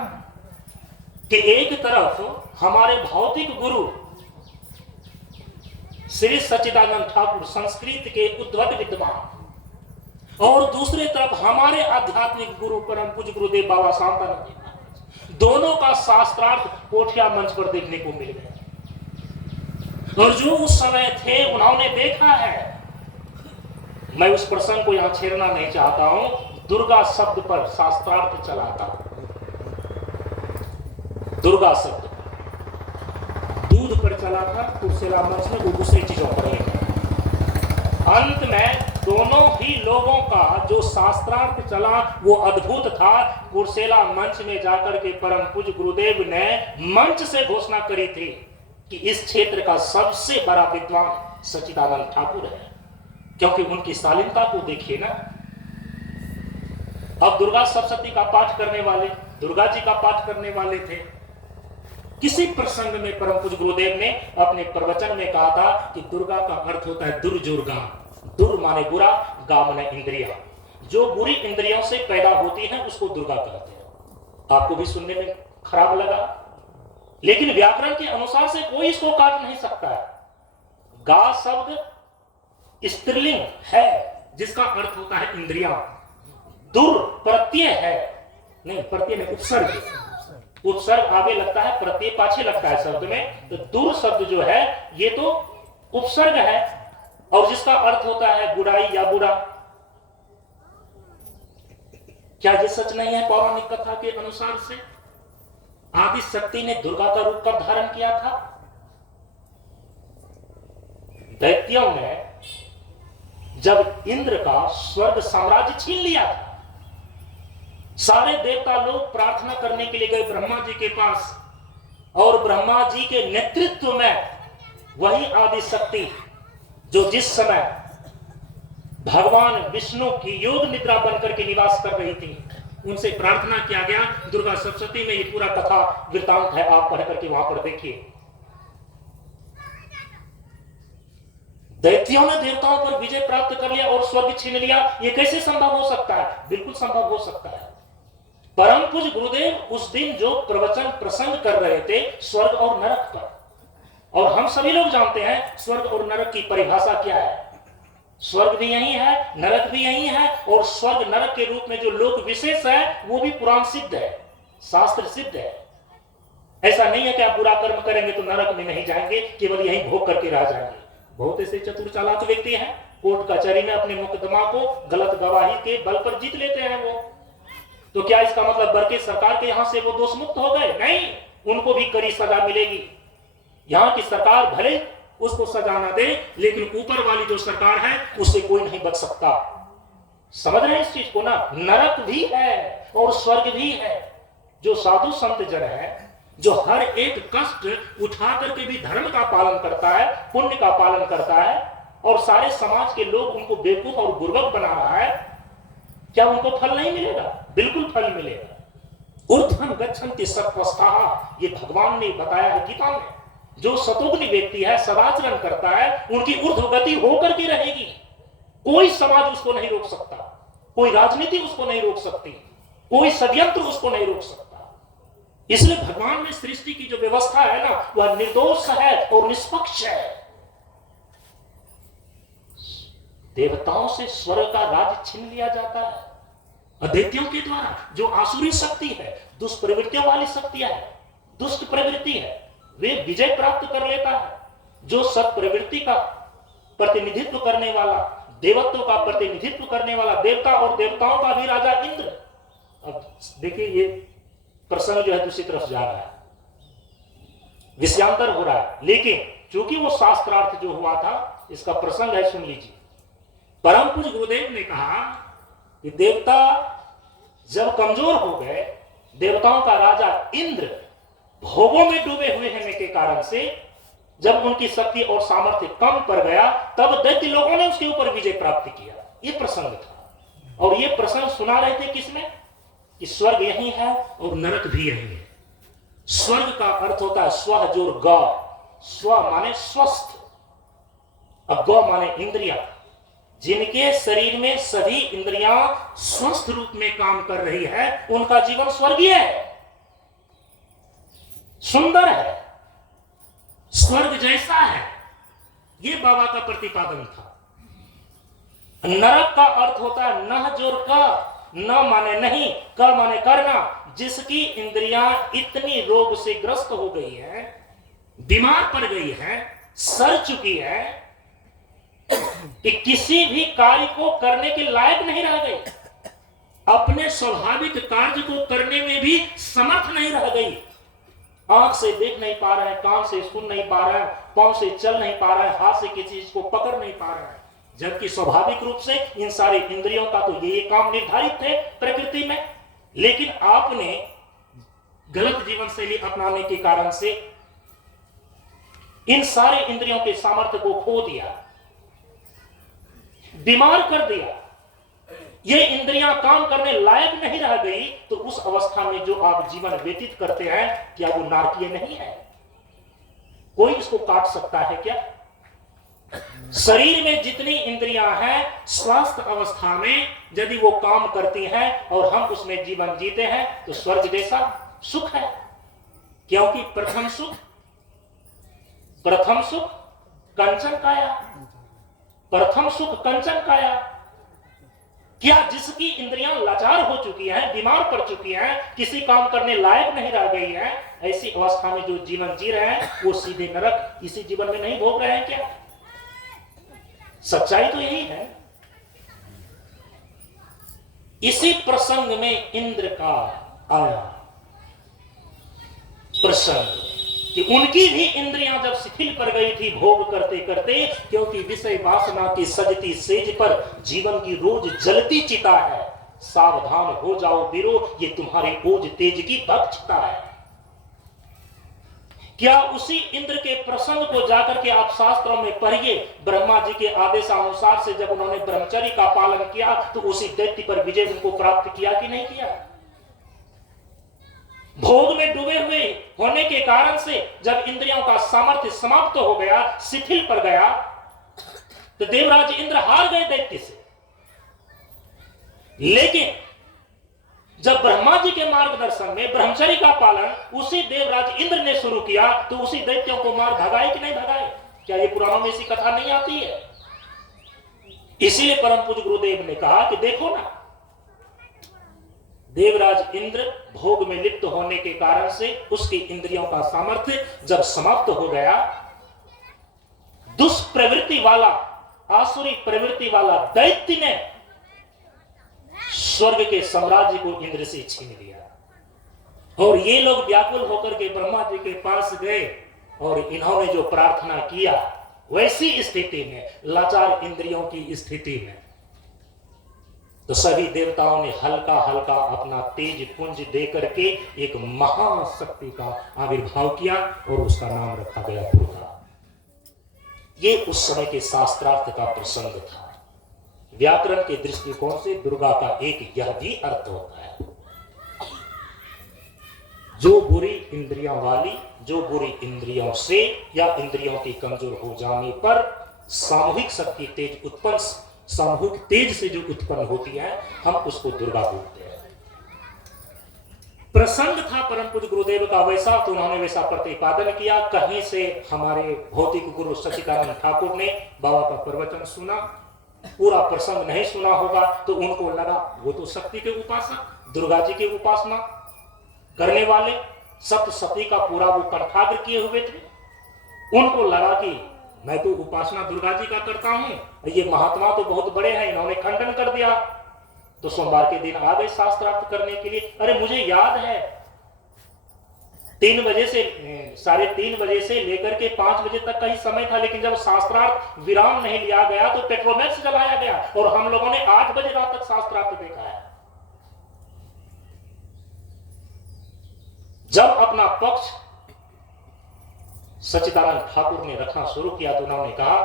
कि एक तरफ हमारे भौतिक गुरु श्री सच्चिदानंद ठाकुर संस्कृत के उद्भट विद्वान, और दूसरी तरफ हमारे आध्यात्मिक गुरु परम पूज्य गुरुदेव बाबा शांतानंद जी, दोनों का शास्त्रार्थ पोठिया मंच पर देखने को मिल गया। और जो उस समय थे उन्होंने देखा है। मैं उस प्रसंग को यहां छेड़ना नहीं चाहता हूं। दुर्गा शब्द पर शास्त्रार्थ चला था, दुर्गा शब्द दूध पर चला था, कुर्सेला मंच में वो दूसरी चीजों पर नहीं था। अंत में दोनों ही लोगों का जो शास्त्रार्थ चला वो अद्भुत था। कुर्सेला मंच में जाकर के परम पूज्य गुरुदेव ने मंच से घोषणा करी थी कि इस क्षेत्र का सबसे बड़ा विद्वान सच्चिदानंद ठाकुर है, क्योंकि उनकी शालीनता को देखिए ना। अब दुर्गा सप्तशती का पाठ करने वाले, दुर्गा जी का पाठ करने वाले थे, किसी प्रसंग में परम पूज्य गुरुदेव ने अपने प्रवचन में कहा था कि दुर्गा का अर्थ होता है दुर्जुर्गा। दुर माने बुरा, गा माने इंद्रिया। जो बुरी इंद्रियों से पैदा होती है उसको दुर्गा कहते हैं। आपको भी सुनने में खराब लगा, लेकिन व्याकरण के अनुसार से कोई इसको काट नहीं सकता है। गा शब्द स्त्रीलिंग है जिसका अर्थ होता है इंद्रिया। दुर प्रत्यय है, नहीं प्रत्यय में उपसर्ग, उपसर्ग आगे लगता है, प्रत्यय पाछे लगता है शब्द में। तो दुर शब्द जो है ये तो उपसर्ग है और जिसका अर्थ होता है बुराई या बुरा। क्या ये सच नहीं है? पौराणिक कथा के अनुसार से आदि शक्ति ने दुर्गा का रूप कब धारण किया था? दैत्यों ने जब इंद्र का स्वर्ग साम्राज्य छीन लिया था, सारे देवता लोग प्रार्थना करने के लिए गए ब्रह्मा जी के पास, और ब्रह्मा जी के नेतृत्व में वही आदि शक्ति जो जिस समय भगवान विष्णु की योग निद्रा बनकर के निवास कर रही थी, उनसे प्रार्थना किया गया। दुर्गा सप्तशती में ये पूरा कथा वृतांत है, आप पढ़ करके वहां पर देखिए। दैत्यों ने देवताओं पर विजय प्राप्त कर लिया और स्वर्ग छीन लिया। ये कैसे संभव हो सकता है? बिल्कुल संभव हो सकता है। परम पूज्य गुरुदेव उस दिन जो प्रवचन प्रसंग कर रहे थे स्वर्ग और नरक पर, और हम सभी लोग जानते हैं स्वर्ग और नरक की परिभाषा क्या है। स्वर्ग भी यही है, नरक भी यही है, और स्वर्ग नरक के रूप में जो लोक विशेष है वो भी पुराण सिद्ध है, शास्त्र सिद्ध है। ऐसा नहीं है कि आप बुरा कर्म करेंगे तो नरक में नहीं जाएंगे, केवल यही भोग करके रह जाएंगे। बहुत ऐसे चतुर चालाक व्यक्ति हैं, कोर्ट कचहरी में अपने मुकदमा को गलत गवाही के बल पर जीत लेते हैं वो। तो क्या इसका मतलब बल्कि सरकार के यहां से वो दोष मुक्त हो गए? नहीं, उनको भी कड़ी सजा मिलेगी। यहां की सरकार भले उसको सजा ना दे, लेकिन ऊपर वाली जो सरकार है उससे कोई नहीं बच सकता। समझ रहे हैं इस चीज को ना? नरक भी है और स्वर्ग भी है। जो साधु संत जन है, जो हर एक कष्ट उठा करके भी धर्म का पालन करता है, पुण्य का पालन करता है, और सारे समाज के लोग उनको बेवकूफ और बुर्बक बना रहा है, क्या उनको फल नहीं मिलेगा? बिल्कुल फल मिलेगा। ऊर्ध्वं गच्छन्ति सत्त्वस्थाः, ये भगवान ने बताया है गीता में। जो सतोग्नि व्यक्ति है, सदाचरण करता है, उनकी ऊर्ध्व गति होकर के रहेगी। कोई समाज उसको नहीं रोक सकता, कोई राजनीति उसको नहीं रोक सकती, कोई षड्यंत्र उसको नहीं रोक सकता। इसलिए भगवान में सृष्टि की जो व्यवस्था है ना, वह निर्दोष है और निष्पक्ष है। देवताओं से स्वर्ग का राज छीन लिया जाता है दैत्यों के द्वारा। जो आसुरी शक्ति है, दुष्प्रवृत्तियों वाली शक्तियां है, दुष्ट प्रवृत्ति है, वे विजय प्राप्त कर लेता है। जो सत प्रवृत्ति का प्रतिनिधित्व करने वाला, देवत्व का प्रतिनिधित्व करने वाला देवता, और देवताओं का भी राजा इंद्र। अब देखिए ये प्रसंग जो है दूसरी तरफ जा रहा है, विषयांतर हो रहा है, लेकिन चूंकि वो शास्त्रार्थ जो हुआ था, इसका प्रसंग है, सुन लीजिए। परम पूज्य गुरुदेव ने कहा कि देवता जब कमजोर हो गए, देवताओं का राजा इंद्र भोगों में डूबे हुए होने के कारण से जब उनकी शक्ति और सामर्थ्य कम पड़ गया, तब दैत्य लोगों ने उसके ऊपर विजय प्राप्त किया। ये प्रसंग था, और ये प्रसंग सुना रहे थे किसमें? कि स्वर्ग यही है और नरक भी यही है। स्वर्ग का अर्थ होता है स्व जोर ग, स्व माने स्वस्थ, अब ग माने इंद्रिया। जिनके शरीर में सभी इंद्रियां स्वस्थ रूप में काम कर रही है, उनका जीवन स्वर्गीय है, सुंदर है, स्वर्ग जैसा है। ये बाबा का प्रतिपादन था। नरक का अर्थ होता है नह जोर का, न माने नहीं, कर माने करना। जिसकी इंद्रियां इतनी रोग से ग्रस्त हो गई है, बीमार पड़ गई है, सड़ चुकी है कि किसी भी कार्य को करने के लायक नहीं रह गई, अपने स्वाभाविक कार्य को करने में भी समर्थ नहीं रह गई। आंख से देख नहीं पा रहा है, कान से सुन नहीं पा रहा है, पांव से चल नहीं पा रहा है, हाथ से किसी चीज को पकड़ नहीं पा रहा है, जबकि स्वाभाविक रूप से इन सारे इंद्रियों का तो ये काम निर्धारित थे प्रकृति में। लेकिन आपने गलत जीवन शैली अपनाने के कारण से इन सारे इंद्रियों के सामर्थ्य को खो दिया, बीमार कर दिया। ये इंद्रियां काम करने लायक नहीं रह गई, तो उस अवस्था में जो आप जीवन व्यतीत करते हैं, क्या वो नारकीय नहीं है? कोई इसको काट सकता है क्या? शरीर में जितनी इंद्रियां हैं, स्वस्थ अवस्था में यदि वो काम करती हैं और हम उसमें जीवन जीते हैं, तो स्वर्ग जैसा सुख है। क्योंकि प्रथम सुख कंचन काया, प्रथम सुख कंचन काया। क्या जिसकी इंद्रियां लाचार हो चुकी हैं, बीमार पड़ चुकी हैं, किसी काम करने लायक नहीं रह गई हैं, ऐसी अवस्था में जो जीवन जी रहे हैं, वो सीधे नरक इसी जीवन में नहीं भोग रहे हैं क्या? सच्चाई तो यही है। इसी प्रसंग में इंद्र का आया प्रसंग कि उनकी भी इंद्रियां जब शिथिल पड़ गई थी भोग करते करते, क्योंकि विषय वासना की सजती सेज पर जीवन की रोज जलती चिता है। सावधान हो जाओ वीरो, ये तुम्हारे ओज तेज की भक्त चिता है। क्या उसी इंद्र के प्रसंग को जाकर के आप शास्त्रों में पढ़िए। ब्रह्मा जी के आदेशानुसार से जब उन्होंने ब्रह्मचर्य का पालन किया, तो उसी दैत्य पर विजय उनको प्राप्त किया कि नहीं किया? भोग में डूबे हुए होने के कारण से जब इंद्रियों का सामर्थ्य समाप्त हो गया, शिथिल पड़ गया, तो देवराज इंद्र हार गए दैत्य से। लेकिन जब ब्रह्मा जी के मार्गदर्शन में ब्रह्मचर्य का पालन उसी देवराज इंद्र ने शुरू किया, तो उसी दैत्यों को मार भगाए कि नहीं भगाए? क्या ये पुराणों में ऐसी कथा नहीं आती है? इसीलिए परम पूज्य गुरुदेव ने कहा कि देखो ना, देवराज इंद्र भोग में लिप्त होने के कारण से उसकी इंद्रियों का सामर्थ्य जब समाप्त हो गया, दुष्प्रवृत्ति वाला, आसुरी प्रवृत्ति वाला दैत्य ने स्वर्ग के साम्राज्य को इंद्र से छीन लिया। और ये लोग व्याकुल होकर के ब्रह्मा जी के पास गए और इन्होंने जो प्रार्थना किया, वैसी स्थिति में, लाचार इंद्रियों की स्थिति में, तो सभी देवताओं ने हल्का हल्का अपना तेज पुंज दे करके एक महाशक्ति का आविर्भाव किया और उसका नाम रखा गया दुर्गा। ये उस समय के शास्त्रार्थ का प्रसंग था। व्याकरण के दृष्टिकोण से दुर्गा का एक यह भी अर्थ होता है, जो बुरी इंद्रियों वाली, जो बुरी इंद्रियों से या इंद्रियों की कमजोर हो जाने पर सामूहिक शक्ति तेज उत्पन्न, सामूहिक तेज से जो उत्पन्न होती है, हम उसको दुर्गा बोलते हैं। प्रसंग था परम पूज्य गुरुदेव का वैसा, तो उन्होंने वैसा प्रतिपादन किया। कहीं से हमारे भौतिक गुरु सच्चिदानंद ठाकुर ने बाबा का प्रवचन सुना, पूरा प्रसंग नहीं सुना होगा, तो उनको लगा वो तो शक्ति के उपासक, दुर्गा जी की उपासना करने वाले, सप्तशती का पूरा वो कंठाग्र किए हुए थे। उनको लगा कि मैं तो उपासना दुर्गा जी का करता हूं, ये महात्मा तो बहुत बड़े हैं, इन्होंने खंडन कर दिया। तो सोमवार के दिन आ गए शास्त्रार्थ करने के लिए। अरे मुझे याद है 3 बजे से 3:30 बजे से लेकर के 5 बजे तक का ही समय था, लेकिन जब शास्त्रार्थ विराम नहीं लिया गया तो पेट्रोमैक्स जलाया गया और हम लोगों ने 8 बजे रात तक शास्त्रार्थ देखा है। जब अपना पक्ष सच्चिदानंद ठाकुर ने रखना शुरू किया, तो उन्होंने कहा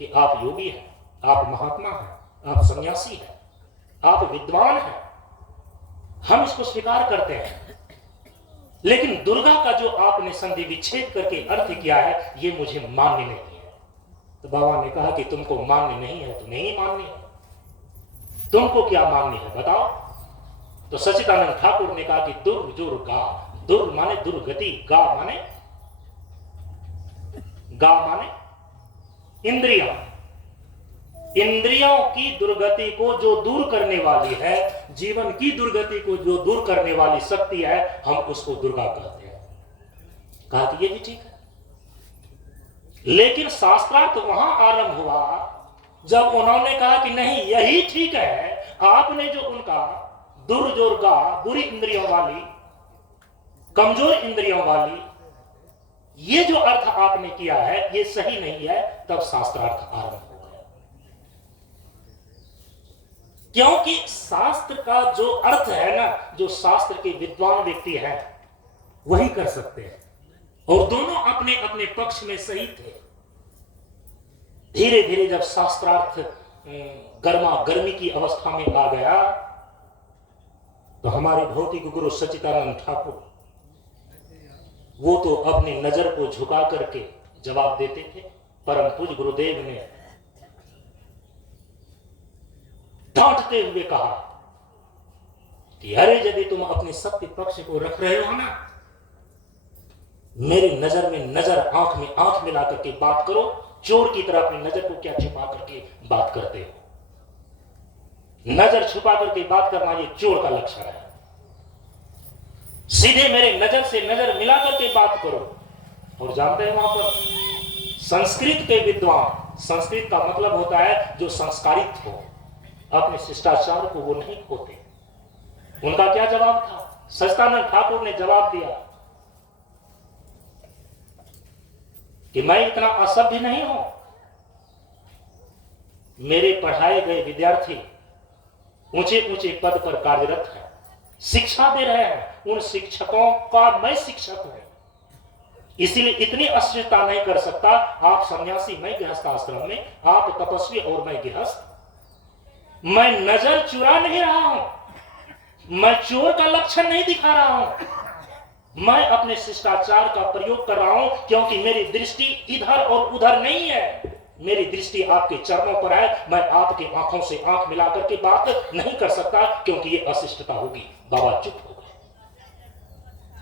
कि आप योगी हैं, आप महात्मा हैं, आप सन्यासी हैं, आप विद्वान हैं, हम इसको स्वीकार करते हैं, लेकिन दुर्गा का जो आपने संधि विच्छेद करके अर्थ किया है, ये मुझे मान्य नहीं है। तो बाबा ने कहा कि तुमको मान्य नहीं है तो नहीं मान्य है, तुमको क्या मान्य है बताओ। तो सच्चिदानंद ठाकुर ने कहा कि दुर्गा, दुर माने दुर्गति, गा माने इंद्रियां, इंद्रियों की दुर्गति को जो दूर करने वाली है, जीवन की दुर्गति को जो दूर करने वाली शक्ति है, हम उसको दुर्गा कहते हैं। कहा कि ये भी ठीक है, लेकिन शास्त्रार्थ वहां आरंभ हुआ जब उन्होंने कहा कि नहीं यही ठीक है। आपने जो उनका दुर्गा, बुरी इंद्रियों वाली, कमजोर इंद्रियों वाली, ये जो अर्थ आपने किया है ये सही नहीं है, तब शास्त्रार्थ आरंभ हो गया। क्योंकि शास्त्र का जो अर्थ है ना, जो शास्त्र के विद्वान व्यक्ति हैं वही कर सकते हैं, और दोनों अपने अपने पक्ष में सही थे। धीरे धीरे जब शास्त्रार्थ गर्मा गर्मी की अवस्था में आ गया तो हमारे भौतिक गुरु सच्चिदानंद ठाकुर वो तो अपनी नजर को झुका करके जवाब देते थे। परम पूज्य गुरुदेव ने डांटते हुए कहा कि अरे यदि तुम अपने सत्य पक्ष को रख रहे हो ना, मेरी नजर में नजर, आंख में आंख मिला करके बात करो। चोर की तरह अपनी नजर को क्या छुपा करके बात करते हो? नजर छुपा करके बात करना ये चोर का लक्षण है। सीधे मेरे नजर से नजर मिला करके बात करो। और जानते हैं वहां पर संस्कृत के विद्वान, संस्कृत का मतलब होता है जो संस्कारित हो, अपने शिष्टाचार को वो नहीं खोते। उनका क्या जवाब था? सच्चिदानंद ठाकुर ने जवाब दिया कि मैं इतना असभ्य नहीं हूं। मेरे पढ़ाए गए विद्यार्थी ऊंचे ऊंचे पद पर कार्यरत हैं, शिक्षा दे रहे हैं। उन शिक्षकों का मैं शिक्षक हूं, इसीलिए इतनी अश्लीलता नहीं कर सकता। आप सन्यासी, मैं गृहस्थ आश्रम में, आप तपस्वी और मैं गृहस्थ। मैं नजर चुरा नहीं रहा हूं, मैं चोर का लक्षण नहीं दिखा रहा हूं। मैं अपने शिष्टाचार का प्रयोग कर रहा हूं क्योंकि मेरी दृष्टि इधर और उधर नहीं है। मेरी दृष्टि आपके चरणों पर है। मैं आपकी आंखों से आंख मिलाकर के बात नहीं कर सकता क्योंकि ये अशिष्टता होगी। बाबा चुप हो गए।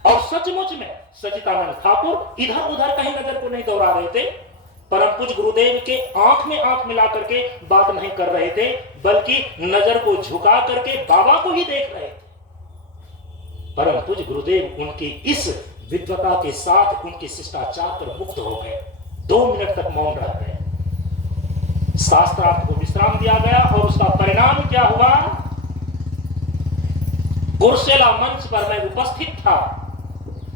और सचमुच में सच्चिदानंद ठाकुर इधर उधर कहीं नजर को नहीं दौड़ा रहे थे। परम पूज्य गुरुदेव के आंख में आंख मिला करके बात नहीं कर रहे थे, बल्कि नजर को झुका करके बाबा को ही देख रहे थे। परम पूज्य गुरुदेव उनकी इस विद्वता के साथ उनके शिष्टाचार पर मुक्त हो गए। 2 मिनट तक मौन रह गए। शास्त्रार्थ को विश्राम दिया गया और उसका परिणाम क्या हुआ? कुर्सेला मंच पर मैं उपस्थित था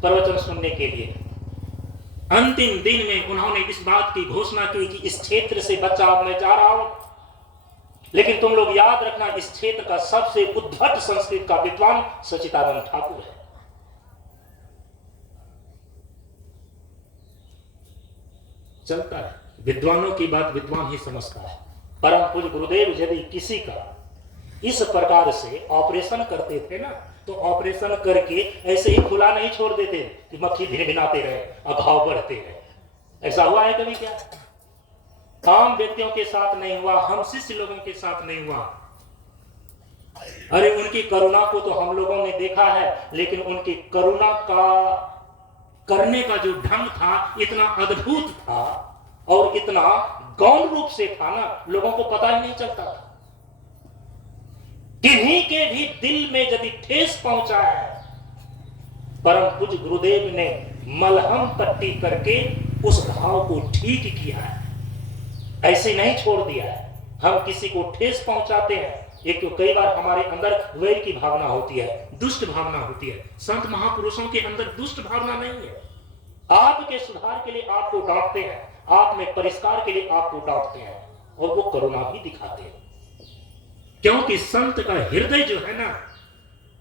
प्रवचन सुनने के लिए। अंतिम दिन में उन्होंने इस बात की घोषणा की कि इस क्षेत्र से बच्चा अब मैं जा रहा हूं, लेकिन तुम लोग याद रखना इस क्षेत्र का सबसे उद्भट संस्कृत का विद्वान सच्चिदानंद ठाकुर है। चलता है, विद्वानों की बात विद्वान ही समझता है। परम पूज्य गुरुदेव यदि किसी का इस प्रकार से ऑपरेशन करते थे ना, तो ऑपरेशन करके ऐसे ही खुला नहीं छोड़ देते कि मक्खी भिनभिनाते रहे और घाव बढ़ते रहे। ऐसा हुआ है कभी क्या? आम व्यक्तियों के साथ नहीं हुआ, हम शिष्य लोगों के साथ नहीं हुआ। अरे उनकी करुणा को तो हम लोगों ने देखा है, लेकिन उनकी करुणा का करने का जो ढंग था इतना अद्भुत था और इतना गौण रूप से था ना, लोगों को पता ही नहीं चलता था। किन्हीं के भी दिल में यदि ठेस पहुंचा है, परम पूज्य गुरुदेव ने मलहम पट्टी करके उस घाव को ठीक किया है, ऐसे नहीं छोड़ दिया है। हम किसी को ठेस पहुंचाते हैं, एक तो कई बार हमारे अंदर वैर की भावना होती है, दुष्ट भावना होती है। संत महापुरुषों के अंदर दुष्ट भावना नहीं है। आपके सुधार के लिए आपको डांटते हैं, आप में परिष्कार के लिए आपको डांटते हैं और वो करुणा भी दिखाते हैं, क्योंकि संत का हृदय जो है ना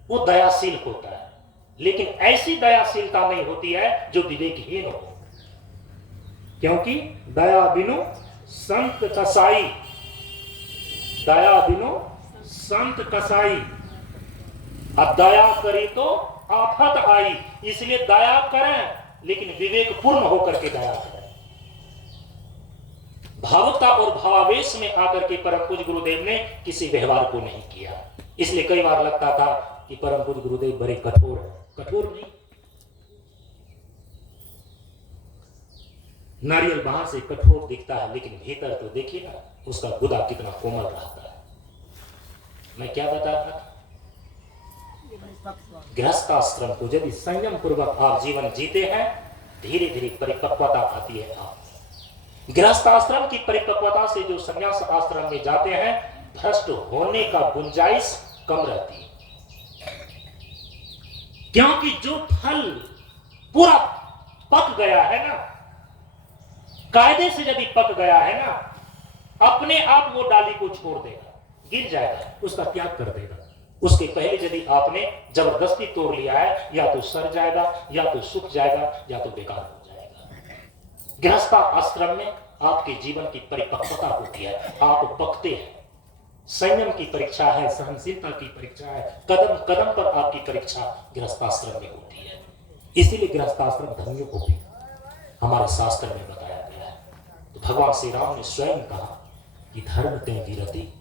वो दयाशील होता है। लेकिन ऐसी दयाशीलता नहीं होती है जो विवेकहीन हो, क्योंकि दया बिनु संत कसाई, दया बिनु संत कसाई, अब दया करी तो आफत आई। इसलिए दया करें लेकिन विवेक पूर्ण होकर के दया करें। भावुकता और भावावेश में आकर के परम पूज्य गुरुदेव ने किसी व्यवहार को नहीं किया। इसलिए कई बार लगता था कि परम पूज्य गुरुदेव बड़े कठोर हैं। कठोर नहीं, नारियल बाहर से कठोर दिखता है लेकिन भीतर तो देखिए ना उसका गुदा कितना कोमल रहता है। मैं क्या बता रहा था? गृहस्थाश्रम को यदि संयम पूर्वक आप जीवन जीते हैं, धीरे धीरे परिपक्वता आती है। आप गृहस्थाश्रम की परिपक्वता से जो संन्यास आश्रम में जाते हैं, भ्रष्ट होने का गुंजाइश कम रहती है, क्योंकि जो फल पूरा पक गया है ना, कायदे से यदि पक गया है ना, अपने आप वो डाली को छोड़ देगा, गिर जाएगा, उसका त्याग कर देगा। उसके पहले यदि आपने जबरदस्ती तोड़ लिया है, या तो सड़ जाएगा, या तो सूख जाएगा, या तो बेकार हो जाएगा। गृहस्थ आश्रम में आपके जीवन की परिपक्वता होती है, आप पकते हैं। संयम की परीक्षा है, सहनशीलता की परीक्षा है, कदम कदम पर आपकी परीक्षा गृहस्थाश्रम में होती है। इसीलिए गृहस्थाश्रम धन्यों को भी हमारे शास्त्र में बताया गया है। तो भगवान श्री राम ने स्वयं कहा कि धर्म ते वीरति,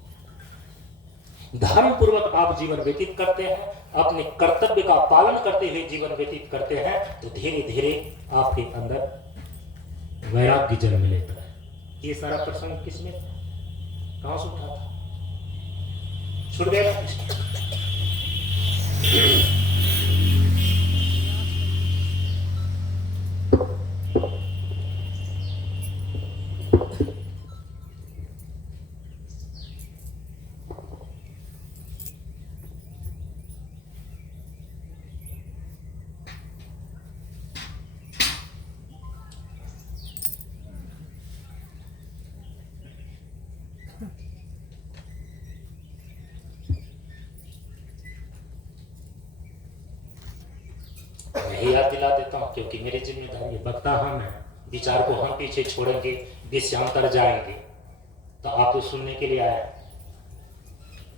धर्म पूर्वक आप जीवन व्यतीत करते हैं, अपने कर्तव्य का पालन करते हुए जीवन व्यतीत करते हैं, तो धीरे धीरे आपके अंदर वैराग्य जन्म लेता है। ये सारा प्रसंग किसने कहां से उठा था? छुट गया ना? यही याद दिला देता हूं क्योंकि मेरी जिम्मेदारी है। वक्ता हम हैं, विचार को हम पीछे छोड़ेंगे, विषयांतर जाएंगे, तो आप तो सुनने के लिए आए।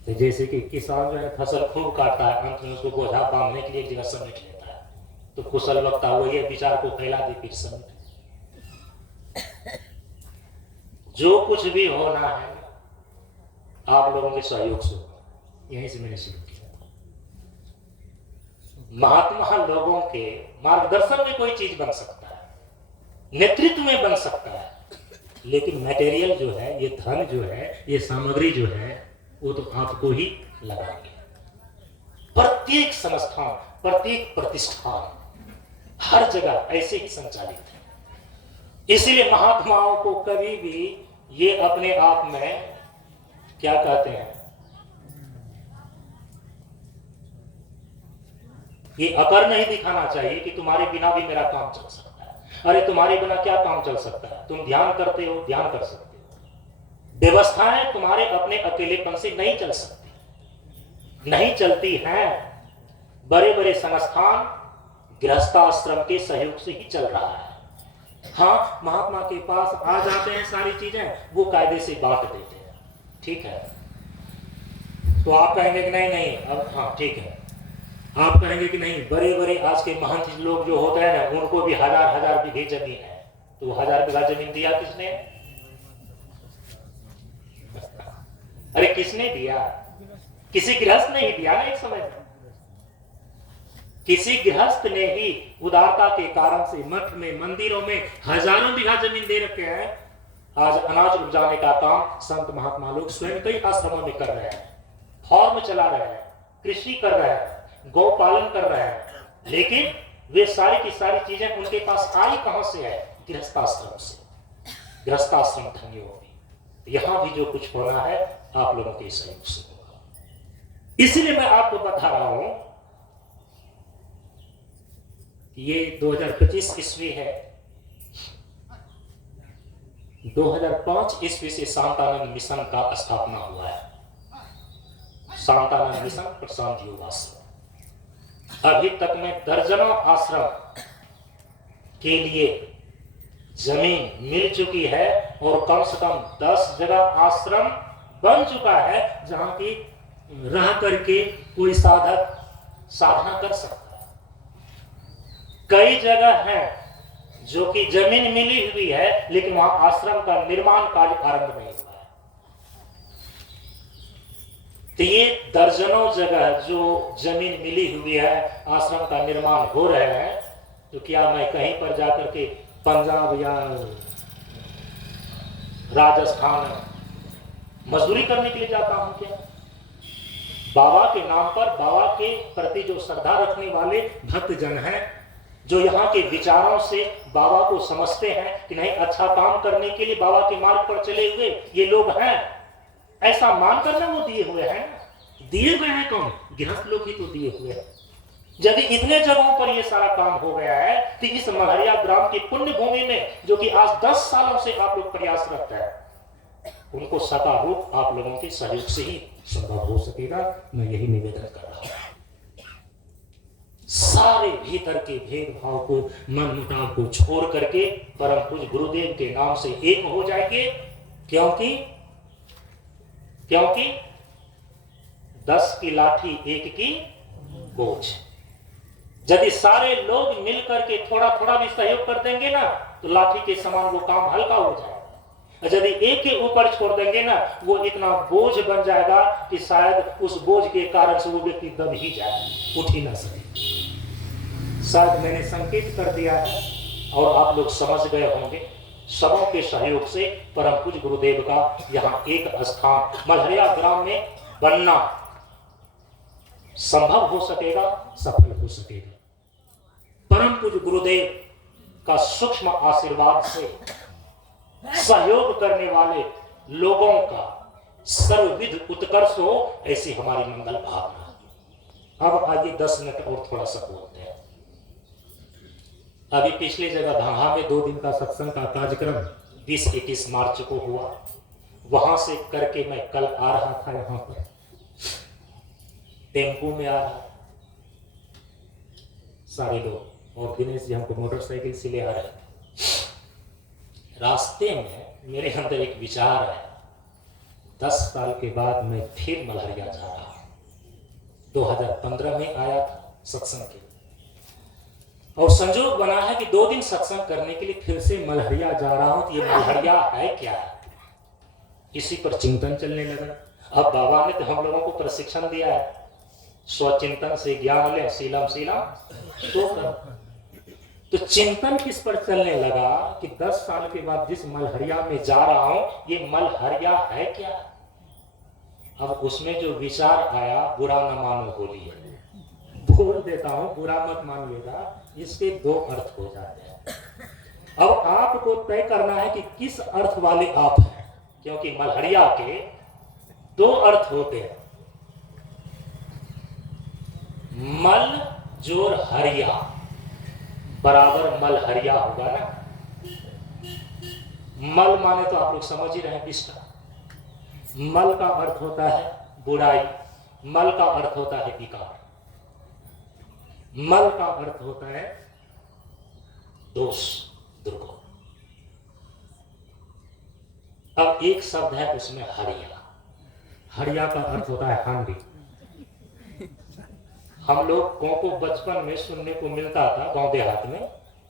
तो जैसे कि किसान जो है फसल खूब काटता है, अंत में उसको बोझा बांधने के लिए एक जगह समेट लेता है, तो कुशल वक्ता वही है, विचार को फैला दे फिर समेट। जो कुछ भी होना है आप लोगों के सहयोग से, यहीं से मैंने शुरू किया। महात्मा लोगों के मार्गदर्शन में कोई चीज बन सकता है, नेतृत्व में बन सकता है, लेकिन मटेरियल जो है, ये धन जो है, ये सामग्री जो है, वो तो आपको ही लगाएंगे। प्रत्येक संस्थान, प्रत्येक प्रतिष्ठान हर जगह ऐसे ही संचालित है। इसीलिए महात्माओं को कभी भी ये अपने आप में क्या कहते हैं, ये अकर नहीं दिखाना चाहिए कि तुम्हारे बिना भी मेरा काम चल सकता है। अरे तुम्हारे बिना क्या काम चल सकता है? तुम ध्यान करते हो, ध्यान कर सकते हो। व्यवस्थाएं तुम्हारे अपने अकेलेपन से नहीं चल सकती, नहीं चलती हैं। बड़े बड़े संस्थान गृहस्थाश्रम के सहयोग से ही चल रहा है। हाँ, महात्मा के पास आ जाते हैं सारी चीजें, वो कायदे से बांट देते हैं, ठीक है। तो आप कहेंगे कि नहीं नहीं, अब हाँ ठीक है। आप कहेंगे कि नहीं, बड़े बड़े आज के महंत लोग जो होते हैं ना, उनको भी हजार हजार बीघे जमीन है, तो 1000 बीघा जमीन दिया किसने? अरे किसने दिया? किसी गृहस्थ ने ही दिया ना। एक समय में किसी गृहस्थ ने ही उदारता के कारण से मठ में, मंदिरों में हजारों बीघा जमीन दे रखे हैं। आज अनाज उपजाने का काम संत महात्मा लोग स्वयं कई आश्रमों में कर रहे हैं, फार्म चला रहे हैं, कृषि कर रहे हैं, गौ पालन कर रहे हैं, लेकिन वे सारी की सारी चीजें उनके पास आई कहां से है? गृहस्थाश्रम से। गृहस्थाश्रम धन्य होगी। यहां भी जो कुछ होना है आप लोगों के सहयोग से होगा। इसलिए मैं आपको बता रहा हूं, ये 2025 ईस्वी है। 2005 ईस्वी से शांतानंद मिशन का स्थापना हुआ है। शांतानंद मिशन प्रशांत योगाश्रम। अभी तक में दर्जनों आश्रम के लिए जमीन मिल चुकी है और कम से कम 10 जगह आश्रम बन चुका है जहां की रह करके कोई साधक साधना कर सकता है। कई जगह है जो कि जमीन मिली हुई है लेकिन वहां आश्रम का निर्माण कार्य आरंभ नहीं हुआ है। तो ये दर्जनों जगह जो जमीन मिली हुई है, आश्रम का निर्माण हो रहे हैं, तो क्या मैं कहीं पर जाकर के पंजाब या राजस्थान मजदूरी करने के लिए जाता हूं क्या? बाबा के नाम पर, बाबा के प्रति जो श्रद्धा रखने वाले भक्तजन हैं, जो यहाँ के विचारों से बाबा को समझते हैं कि नहीं अच्छा काम करने के लिए बाबा के मार्ग पर चले हुए ये लोग हैं, ऐसा मानकर ना वो दिए हुए हैं। दिए हुए हैं कौन? गृहस्थ लोग ही तो दिए हुए हैं। यदि इतने जगहों पर ये सारा काम हो गया है तो इस मलहरिया ग्राम की पुण्य भूमि में जो कि आज 10 सालों से आप लोग प्रयासरत है, उनको सका रूप आप लोगों के सहयोग से ही संभव हो सकेगा। मैं यही निवेदन कर रहा हूं। सारे भीतर के भेदभाव को, मन मुटाव को छोड़ करके परम पूज्य गुरुदेव के नाम से एक हो जाएंगे। क्योंकि क्योंकि 10 की लाठी 1 की बोझ। यदि सारे लोग मिलकर के थोड़ा थोड़ा भी सहयोग कर देंगे ना, तो लाठी के समान वो काम हल्का हो जाएगा। यदि एक के ऊपर छोड़ देंगे ना, वो इतना बोझ बन जाएगा कि शायद उस बोझ के कारण से वो व्यक्ति दब ही जाए, उठ ही ना सके। शायद मैंने संकेत कर दिया है और आप लोग समझ गए होंगे। सबों के सहयोग से परम पूज्य गुरुदेव का यहाँ एक स्थान मल्हरिया ग्राम में बनना संभव हो सकेगा, सफल हो सकेगा। परम पूज्य गुरुदेव का सूक्ष्म आशीर्वाद से सहयोग करने वाले लोगों का सर्वविध उत्कर्ष हो, ऐसी हमारी मंगल भावना। अब आइए 10 मिनट और थोड़ा सा बोलते हैं। अभी पिछले जगह धाहा में 2 दिन का सत्संग का कार्यक्रम 20-21 मार्च को हुआ। वहां से करके मैं कल आ रहा था यहाँ पर, टेम्पो में आ रहा, सारे लोग, और दिनेश जी हमको मोटरसाइकिल से ले आ रहे थे। रास्ते में मेरे अंदर एक विचार है, 10 साल के बाद मैं फिर मल्हरिया जा रहा हूं। 2015 में आया था सत्संग के, और संजोग बना है कि 2 दिन सत्संग करने के लिए फिर से मल्हरिया जा रहा हूं। तो ये मल्हरिया है क्या है, इसी पर चिंतन चलने लगा। अब बाबा ने तो हम लोगों को प्रशिक्षण दिया है, स्वचिंतन से ज्ञान ले, शीलम शीलम। तो चिंतन किस पर चलने लगा कि 10 साल के बाद जिस मल्हरिया में जा रहा हूं, ये मल्हरिया है क्या। अब उसमें जो विचार आया, बुरा न मानो बोलिए, बोल देता हूं, बुरा मत मानिएगा, इसके 2 अर्थ हो जाते हैं। अब आपको तय करना है कि किस अर्थ वाले आप हैं, क्योंकि मल्हरिया के 2 अर्थ होते हैं। मल जोर हरिया बराबर मल्हरिया होगा ना। मल माने तो आप लोग समझ ही रहे हैं, विष्टा। मल का अर्थ होता है बुराई, मल का अर्थ होता है विकार, मल का अर्थ होता है दोष, दुर्गुण। अब एक शब्द है उसमें हरिया। हरिया का अर्थ होता है हांडी। हम लोग को बचपन में सुनने को मिलता था, गांव देहात में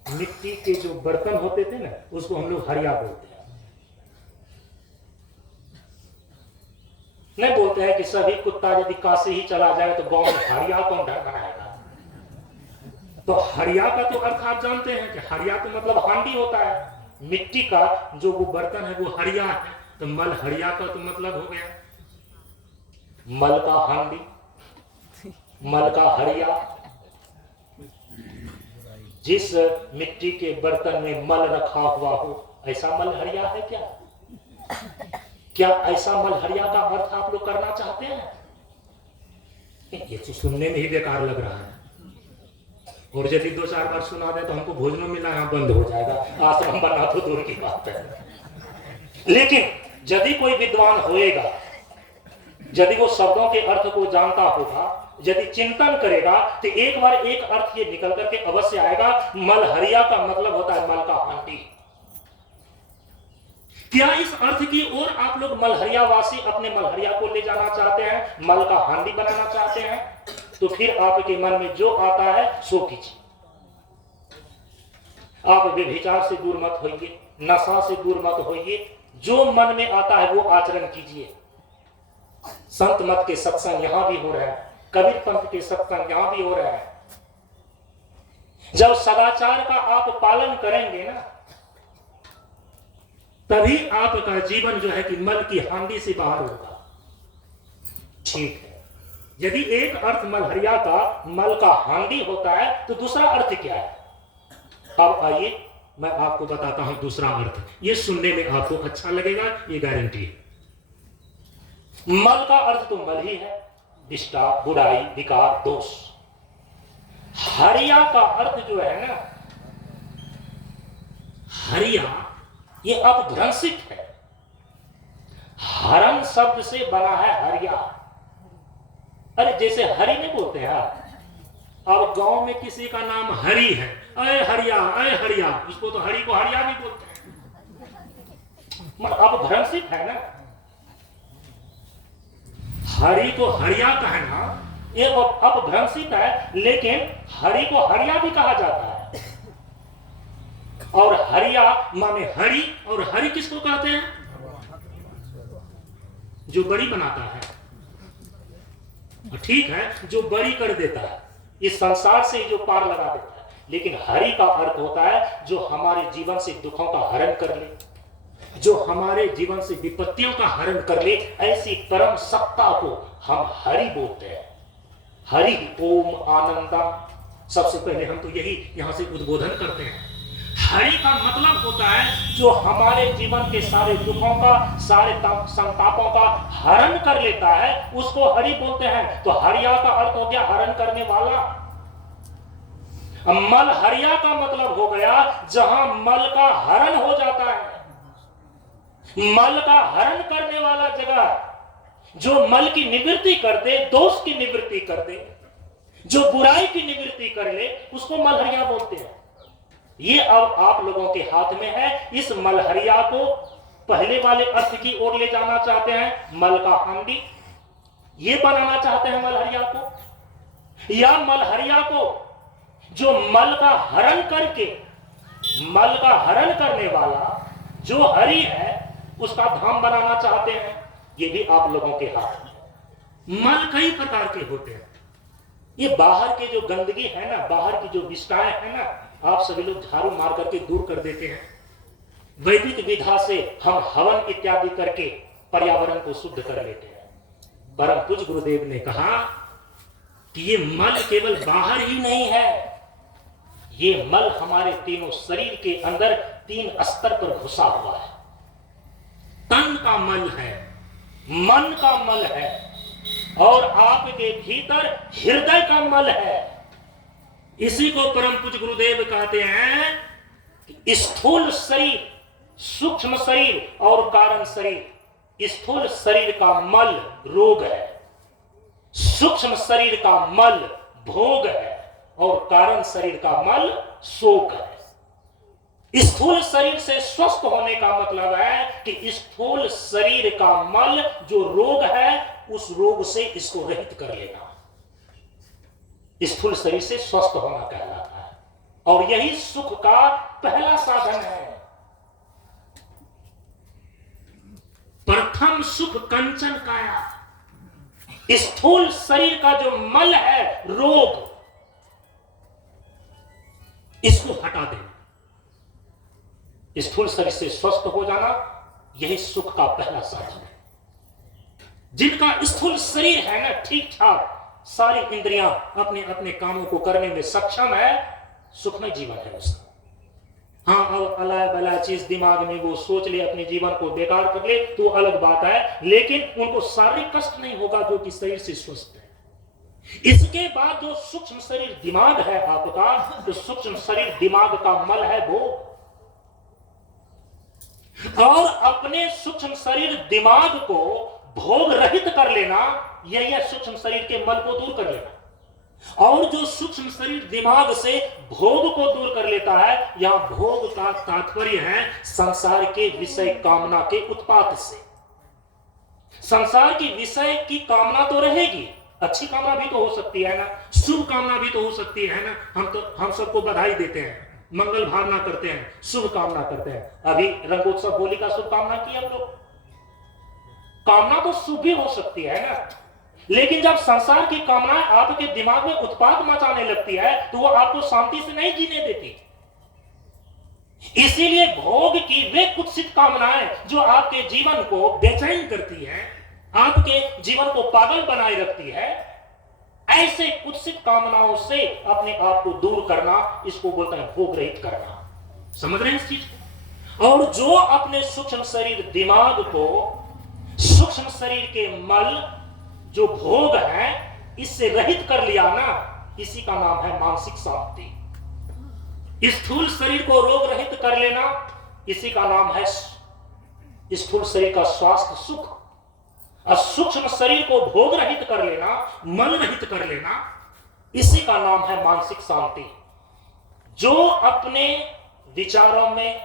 मिट्टी के जो बर्तन होते थे ना, उसको हम लोग हरिया बोलते हैं। नहीं बोलते हैं कि सभी कुत्ता यदि काशी ही चला जाए तो गांव में हरिया कौन बनाएगा। तो हरिया का तो अर्थ आप जानते हैं कि हरिया तो मतलब हांडी होता है, मिट्टी का जो वो बर्तन है वो हरिया है। तो मल हरिया का तो मतलब हो गया मल का हांडी, मल का हरिया। जिस मिट्टी के बर्तन में मल रखा हुआ हो, ऐसा मल हरिया है क्या। क्या ऐसा मल हरिया का अर्थ आप लोग करना चाहते हैं। ये तो सुनने में ही बेकार लग रहा है, और यदि 2-4 बार सुना दे तो हमको भोजन मिलना यहाँ बंद हो जाएगा, आश्रम बनना तो दूर की बात है। लेकिन यदि कोई विद्वान होएगा, यदि वो शब्दों के अर्थ को जानता होगा, यदि चिंतन करेगा, तो एक बार एक अर्थ ये निकल करके अवश्य आएगा। मलहरिया का मतलब होता है मल का हांडी। क्या इस अर्थ की ओर आप लोग मल्हरिया वासी अपने मल्हरिया को ले जाना चाहते हैं, मल का हांडी बनाना चाहते हैं? तो फिर आपके मन में जो आता है सो कीजिए। आप व्यभिचार से दूर मत होइए, नशा से दूर मत होइए, जो मन में आता है वो आचरण कीजिए। संत मत के सत्संग यहां भी हो रहे हैं, कबीर पंथ के सत्संग यहां भी हो रहे हैं। जब सदाचार का आप पालन करेंगे ना, तभी आपका जीवन जो है कि मल की हांडी से बाहर होगा। ठीक है, यदि एक अर्थ मलहरिया का मल का हांडी होता है तो दूसरा अर्थ क्या है? अब आइए मैं आपको बताता हूं दूसरा अर्थ। ये सुनने में आपको अच्छा लगेगा, ये गारंटी है। मल का अर्थ तो मल ही है, विष्टा, बुराई, विकार, दोष। हरिया का अर्थ जो है ना, हरिया ये अपभ्रंशित है। हरन शब्द से बना है हरिया। अरे जैसे हरि नहीं बोलते हैं, अब गांव में किसी का नाम हरि है, अय हरिया अय हरिया, उसको तो हरि को हरिया भी बोलते हैं। अब भ्रंशित है ना, हरि को हरिया कहना ये अब भ्रंशित है, लेकिन हरि को हरिया भी कहा जाता है। और हरिया माने हरि, और हरि किसको कहते हैं? जो बड़ी बनाता है, ठीक है, जो बड़ी कर देता है, इस संसार से जो पार लगा देता है। लेकिन हरि का अर्थ होता है जो हमारे जीवन से दुखों का हरण कर ले, जो हमारे जीवन से विपत्तियों का हरण कर ले, ऐसी परम सत्ता को हम हरि बोलते हैं। हरि ओम आनंदा। सबसे पहले हम तो यही यहां से उद्बोधन करते हैं। हरि का मतलब होता है जो हमारे जीवन के सारे दुखों का, सारे संतापों का हरण कर लेता है, उसको हरि बोलते हैं। तो हरिया का अर्थ हो गया हरण करने वाला। मल हरिया का मतलब हो गया जहां मल का हरण हो जाता है, मल का हरण करने वाला जगह, जो मल की निवृत्ति कर दे, दोष की निवृत्ति कर दे, जो बुराई की निवृत्ति कर ले, उसको मलहरिया बोलते हैं। ये अब आप लोगों के हाथ में है। इस मलहरिया को पहले वाले अर्थ की ओर ले जाना चाहते हैं, मल का हांडी, ये बनाना चाहते हैं मलहरिया को, या मलहरिया को जो मल का हरण करके, मल का हरण करने वाला जो हरि है उसका धाम बनाना चाहते हैं। ये भी आप लोगों के हाथ में। मल कई प्रकार के होते हैं। ये बाहर के जो गंदगी है ना, बाहर की जो विष्टाएं है ना, आप सभी लोग झाड़ू मार करके दूर कर देते हैं। वैदिक विधा से हम हवन इत्यादि करके पर्यावरण को शुद्ध कर लेते हैं। परम पूज्य गुरुदेव ने कहा कि ये मल केवल बाहर ही नहीं है, ये मल हमारे तीनों शरीर के अंदर 3 स्तर पर घुसा हुआ है। तन का मल है, मन का मल है, और आपके भीतर हृदय का मल है। इसी को परम पूज्य गुरुदेव कहते हैं कि स्थूल शरीर, सूक्ष्म शरीर और कारण शरीर। स्थूल शरीर का मल रोग है, सूक्ष्म शरीर का मल भोग है, और कारण शरीर का मल शोक है। स्थूल शरीर से स्वस्थ होने का मतलब है कि स्थूल शरीर का मल जो रोग है, उस रोग से इसको रहित कर लेना। स्थूल शरीर से स्वस्थ होना कहलाता है, और यही सुख का पहला साधन है। प्रथम सुख कंचन काया। स्थूल शरीर का जो मल है, रोग, इसको हटा देना, स्थूल शरीर से स्वस्थ हो जाना, यही सुख का पहला साधन है। जिनका स्थूल शरीर है ना ठीक ठाक, सारी इंद्रियां अपने अपने कामों को करने में सक्षम है, सुखमय जीवन है उसका। हाँ, अब अलाय बलाय चीज दिमाग में वो सोच ले, अपने जीवन को बेकार कर ले, तो अलग बात है, लेकिन उनको शारीरिक कष्ट नहीं होगा जो कि शरीर से स्वस्थ है। इसके बाद जो सूक्ष्म शरीर दिमाग है आपका, तो सूक्ष्म शरीर दिमाग का मल है वो, और अपने सूक्ष्म शरीर दिमाग को भोग रहित कर लेना, यही है सूक्ष्म शरीर के मल को दूर कर लेना। और जो सूक्ष्म शरीर दिमाग से भोग को दूर कर लेता है, यहां भोग का तात्पर्य है संसार के विषय कामना के उत्पात से। संसार की विषय की कामना तो रहेगी, अच्छी कामना भी तो हो सकती है ना, शुभ कामना भी तो हो सकती है ना। हम सबको बधाई देते हैं, मंगल भावना करते हैं, शुभ कामना करते हैं। अभी रंगोत्सव होली का शुभ कामना की हम लोग, कामना तो शुभ भी हो सकती है ना, लेकिन जब संसार की कामनाएं आपके दिमाग में उत्पात मचाने लगती है, तो वो आपको शांति से नहीं जीने देती। इसीलिए भोग की वे कुत्सित कामनाएं जो आपके जीवन को बेचैन करती है, आपके जीवन को पागल बनाए रखती है, ऐसे कुत्सित कामनाओं से अपने आप को दूर करना, इसको बोलते हैं भोग रहित करना। समझ रहे हैं इस चीज को? और जो अपने सूक्ष्म शरीर दिमाग को, सूक्ष्म शरीर के मल जो भोग है, इससे रहित कर लिया ना, इसी का नाम है मानसिक शांति। स्थूल शरीर को रोग रहित कर लेना, इसी का नाम है स्थूल शरीर का स्वास्थ्य सुख। और सूक्ष्म शरीर को भोग रहित कर लेना, मल रहित कर लेना, इसी का नाम है मानसिक शांति। जो अपने विचारों में,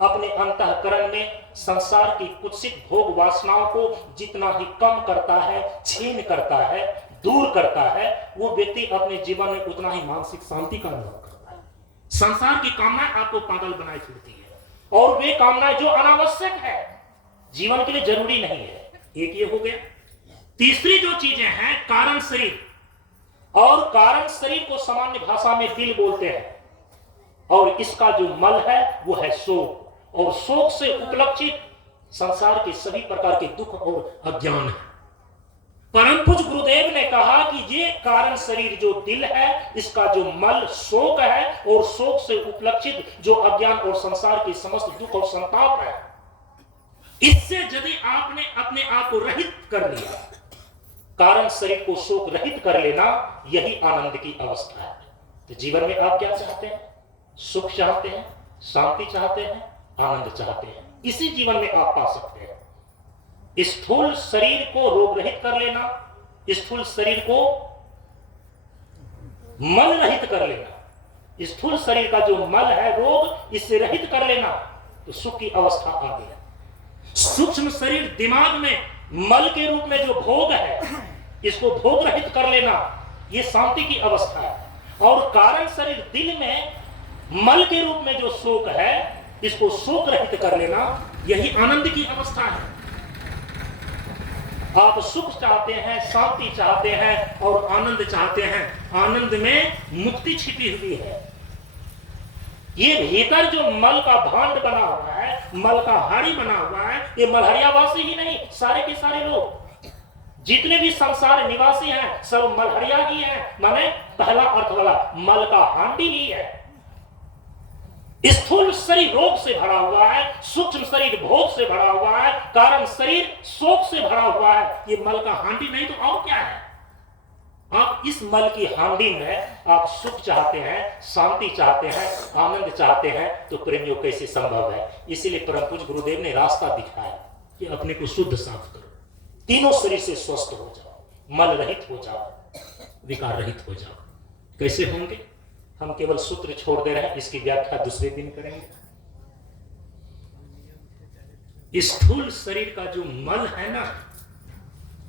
अपने अंतःकरण में संसार की कुत्सित भोग वासनाओं को जितना ही कम करता है, छीन करता है, दूर करता है, वो व्यक्ति अपने जीवन में उतना ही मानसिक शांति का अनुभव करता है। संसार की कामनाएं आपको पागल बनाए फिरती है, और वे कामनाएं जो अनावश्यक है, जीवन के लिए जरूरी नहीं है। एक ये हो गया। तीसरी जो चीजें हैं, कारण शरीर, और कारण शरीर को सामान्य भाषा में दिल बोलते हैं, और इसका जो मल है वो है शोक, और शोक से उपलक्षित संसार के सभी प्रकार के दुख और अज्ञान है। परम पूज्य गुरुदेव ने कहा कि ये कारण शरीर जो दिल है, इसका जो मल शोक है, और शोक से उपलक्षित जो अज्ञान और संसार के समस्त दुख और संताप है, इससे यदि आपने अपने आप को रहित कर लिया, कारण शरीर को शोक रहित कर लेना, यही आनंद की अवस्था है। तो जीवन में आप क्या चाहते हैं? सुख चाहते हैं, शांति चाहते हैं, आनंद चाहते हैं। इसी जीवन में आप पा सकते हैं। स्थूल शरीर को रोग रहित कर लेना, स्थूल शरीर को मल रहित कर लेना, स्थूल शरीर का जो मल है रोग, इससे रहित कर लेना, तो सुख की अवस्था आ गई। सूक्ष्म शरीर दिमाग में मल के रूप में जो भोग है, इसको भोग रहित कर लेना, यह शांति की अवस्था है। और कारण शरीर दिल में मल के रूप में जो शोक है, इसको शोक रहित कर लेना, यही आनंद की अवस्था है। आप सुख चाहते हैं, शांति चाहते हैं और आनंद चाहते हैं। आनंद में मुक्ति छिपी हुई है। ये भीतर जो मल का भांड बना हुआ है, मल का हाड़ी बना हुआ है, ये मलहरियावासी ही नहीं, सारे के सारे लोग जितने भी संसार निवासी हैं, सब मलहरिया ही हैं। माने पहला अर्थ वाला मल का हांडी ही है। स्थूल शरीर रोग से भरा हुआ है, सूक्ष्म शरीर भोग से भरा हुआ है, कारण शरीर शोक से भरा हुआ है। ये मल का हांडी नहीं तो और क्या है? आप इस मल की हांडी में आप सुख चाहते हैं, शांति चाहते हैं, आनंद चाहते हैं, तो प्रेमियों कैसे संभव है? इसीलिए परम पूज्य गुरुदेव ने रास्ता दिखाया कि अपने को शुद्ध साफ करो, तीनों शरीर से स्वस्थ हो जाओ, मल रहित हो जाओ, विकार रहित हो जाओ। कैसे होंगे? हम केवल सूत्र छोड़ दे रहे हैं, इसकी व्याख्या दूसरे दिन करेंगे। स्थूल शरीर का जो मल है ना,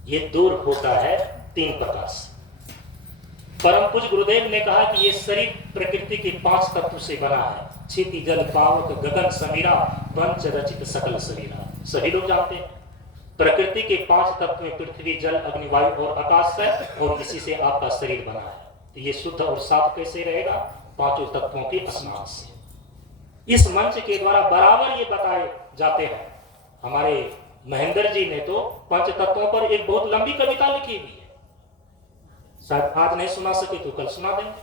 ये दूर होता है 3 प्रकार से। परम पूज्य गुरुदेव ने कहा कि ये शरीर प्रकृति के 5 तत्व से बना है। क्षिति जल पावक गगन समीरा पंच रचित सकल शरीरा। सभी लोग जानते हैं प्रकृति के 5 तत्व में पृथ्वी जल अग्नि वायु और आकाश है, और इसी से आपका शरीर बना है। तो ये शुद्ध और साफ कैसे रहेगा? 5 तत्वों के स्नान से। इस मंच के द्वारा बराबर ये बताए जाते हैं। हमारे महेंद्र जी ने तो 5 तत्वों पर एक बहुत लंबी कविता लिखी हुई है। शायद आज नहीं सुना सके तो कल सुना देंगे।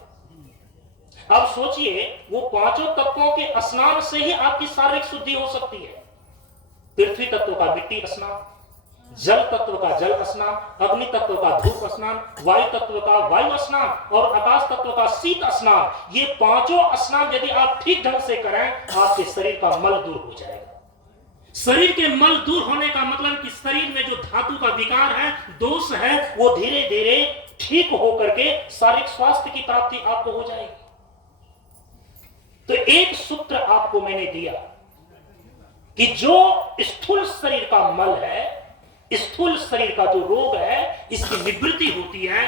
अब सोचिए, वो 5 तत्वों के स्नान से ही आपकी शारीरिक शुद्धि हो सकती है। पृथ्वी तत्व का मिट्टी स्नान, जल तत्व का जल स्नान, अग्नि तत्व का धूप स्नान, वायु तत्व का वायु स्नान और आकाश तत्व का शीत स्नान। ये 5 स्नान यदि आप ठीक ढंग से करें, आपके शरीर का मल दूर हो जाएगा। शरीर के मल दूर होने का मतलब कि शरीर में जो धातु का विकार है, दोष है, वो धीरे धीरे ठीक होकर के शारीरिक स्वास्थ्य की प्राप्ति आपको हो जाएगी। तो एक सूत्र आपको मैंने दिया कि जो स्थूल शरीर का मल है, स्थूल शरीर का जो रोग है, इसकी निवृत्ति होती है,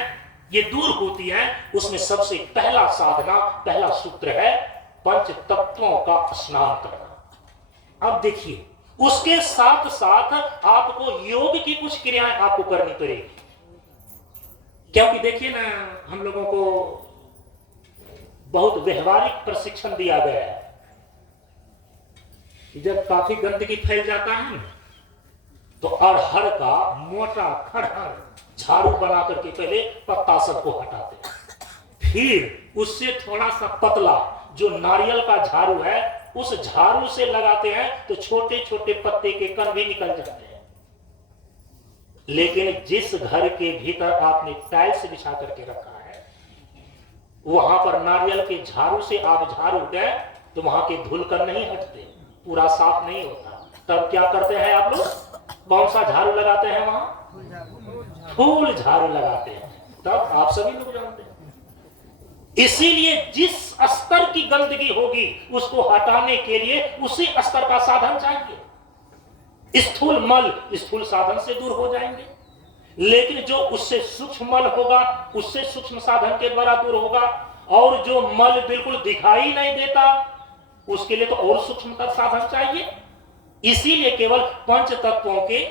ये दूर होती है। उसमें सबसे पहला साधना, पहला सूत्र है 5 तत्वों का स्नान करना। अब देखिए, उसके साथ साथ आपको योग की कुछ क्रियाएं आपको करनी पड़ेगी। क्योंकि देखिए ना, हम लोगों को बहुत व्यवहारिक प्रशिक्षण दिया गया है कि जब काफी गंदगी फैल जाता है ना, तो अरहर का मोटा खड़हर झाड़ू बना करके पहले पत्ता सबको हटाते हैं, फिर उससे थोड़ा सा पतला जो नारियल का झाड़ू है, उस झाड़ू से लगाते हैं, तो छोटे छोटे पत्ते के कण भी निकल जाते हैं। लेकिन जिस घर के भीतर आपने टाइल्स बिछा करके रखा है, वहां पर नारियल के झाड़ू से आप झाड़ू दें तो वहां के धूलकण नहीं हटते, पूरा साफ नहीं होता। तब क्या करते हैं आप लोग? कौन सा झाड़ू लगाते हैं? वहां फूल झाड़ू लगाते हैं। तब आप सभी लोग जानते हैं इसीलिए जिस स्तर की गंदगी होगी उसको हटाने के लिए उसी स्तर का साधन चाहिए। स्थूल मल स्थूल साधन से दूर हो जाएंगे, लेकिन जो उससे सूक्ष्म मल होगा उससे सूक्ष्म साधन के द्वारा दूर होगा, और जो मल बिल्कुल दिखाई नहीं देता उसके लिए तो और सूक्ष्मतर साधन चाहिए। इसीलिए केवल पंच तत्वों के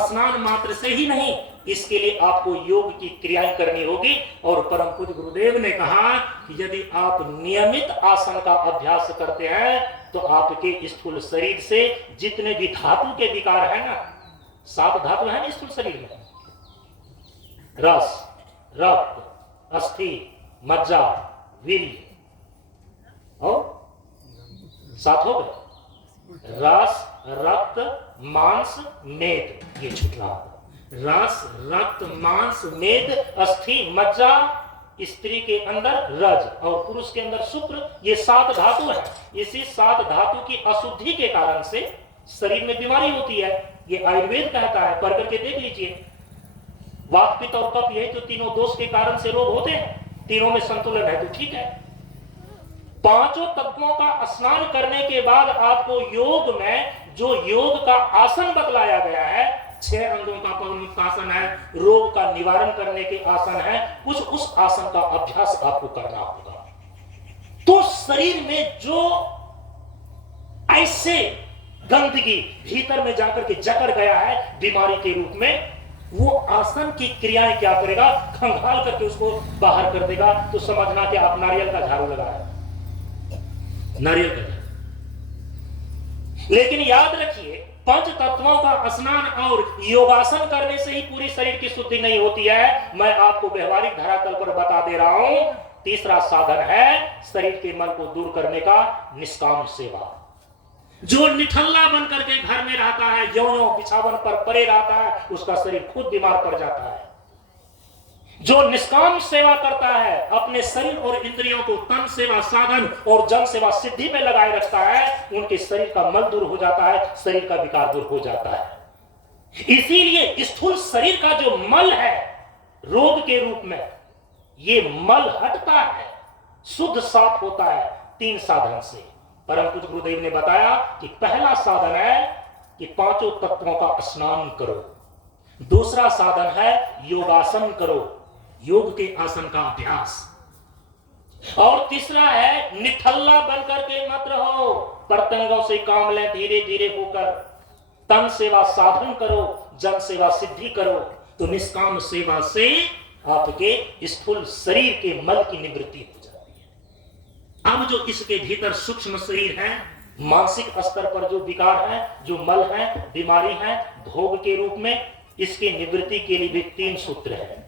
स्नान मात्र से ही नहीं, इसके लिए आपको योग की क्रियाएं करनी होगी। और परम पूज्य गुरुदेव ने कहा कि यदि आप नियमित आसन का अभ्यास करते हैं तो आपके स्थूल शरीर से जितने भी धातु के विकार है ना, 7 धातु है ना स्थूल शरीर में, रस, रक्त, अस्थि, मज्जा, वीर्य और 7 हो गए, रस, रक्त, मांस, मेद। ये छूट रहा है। रस, रक्त, मांस, मेद, अस्थि, मज्जा, स्त्री के अंदर रज और पुरुष के अंदर शुक्र, ये 7 धातु है। इसी 7 धातु की अशुद्धि के कारण से शरीर में बीमारी होती है। ये आयुर्वेद कहता है, पढ़ करके देख लीजिए। वात, पित्त और कफ, यही तो तीनों दोष के कारण से रोग होते हैं। तीनों में संतुलन है तो ठीक है। 5 तत्वों का स्नान करने के बाद आपको योग में जो योग का आसन बतलाया गया है, 6 अंगों का प्रमुख आसन है, रोग का निवारण करने के आसन है, कुछ उस आसन का अभ्यास आपको करना होगा। तो शरीर में जो ऐसे गंदगी भीतर में जाकर के जकड़ गया है बीमारी के रूप में, वो आसन की क्रियाएं क्या करेगा, खंगाल करके उसको बाहर कर देगा। तो समझना कि आप नारियल का झाड़ू लगा रहे हैं, नारियल का झाड़ू। लेकिन याद रखिए, पंच तत्वों का स्नान और योगासन करने से ही पूरी शरीर की शुद्धि नहीं होती है। मैं आपको व्यवहारिक धरातल पर बता दे रहा हूं। तीसरा साधन है शरीर के मल को दूर करने का निष्काम सेवा। जो निठल्ला बन करके घर में रहता है, ज्यों बिछावन पर पड़े रहता है, उसका शरीर खुद बीमार पड़ जाता है। जो निष्काम सेवा करता है, अपने शरीर और इंद्रियों को तन सेवा साधन और जन सेवा सिद्धि में लगाए रखता है, उनके शरीर का मल दूर हो जाता है, शरीर का विकार दूर हो जाता है। इसीलिए स्थूल शरीर का जो मल है रोग के रूप में, ये मल हटता है, शुद्ध साफ होता है 3 साधन से। परम पूज्य गुरुदेव ने बताया कि पहला साधन है कि 5 तत्वों का स्नान करो, दूसरा साधन है योगासन करो, योग के आसन का अभ्यास, और तीसरा है निठल्ला बनकर के मत रहो, प्रत्यंगों से काम ले, धीरे धीरे होकर तन सेवा साधन करो, जन सेवा सिद्धि करो। तो निष्काम सेवा से आपके स्थूल शरीर के मल की निवृत्ति हो जाती है। अब जो इसके भीतर सूक्ष्म शरीर है, मानसिक स्तर पर जो विकार है, जो मल है, बीमारी है भोग के रूप में, इसकी निवृत्ति के लिए भी 3 सूत्र है।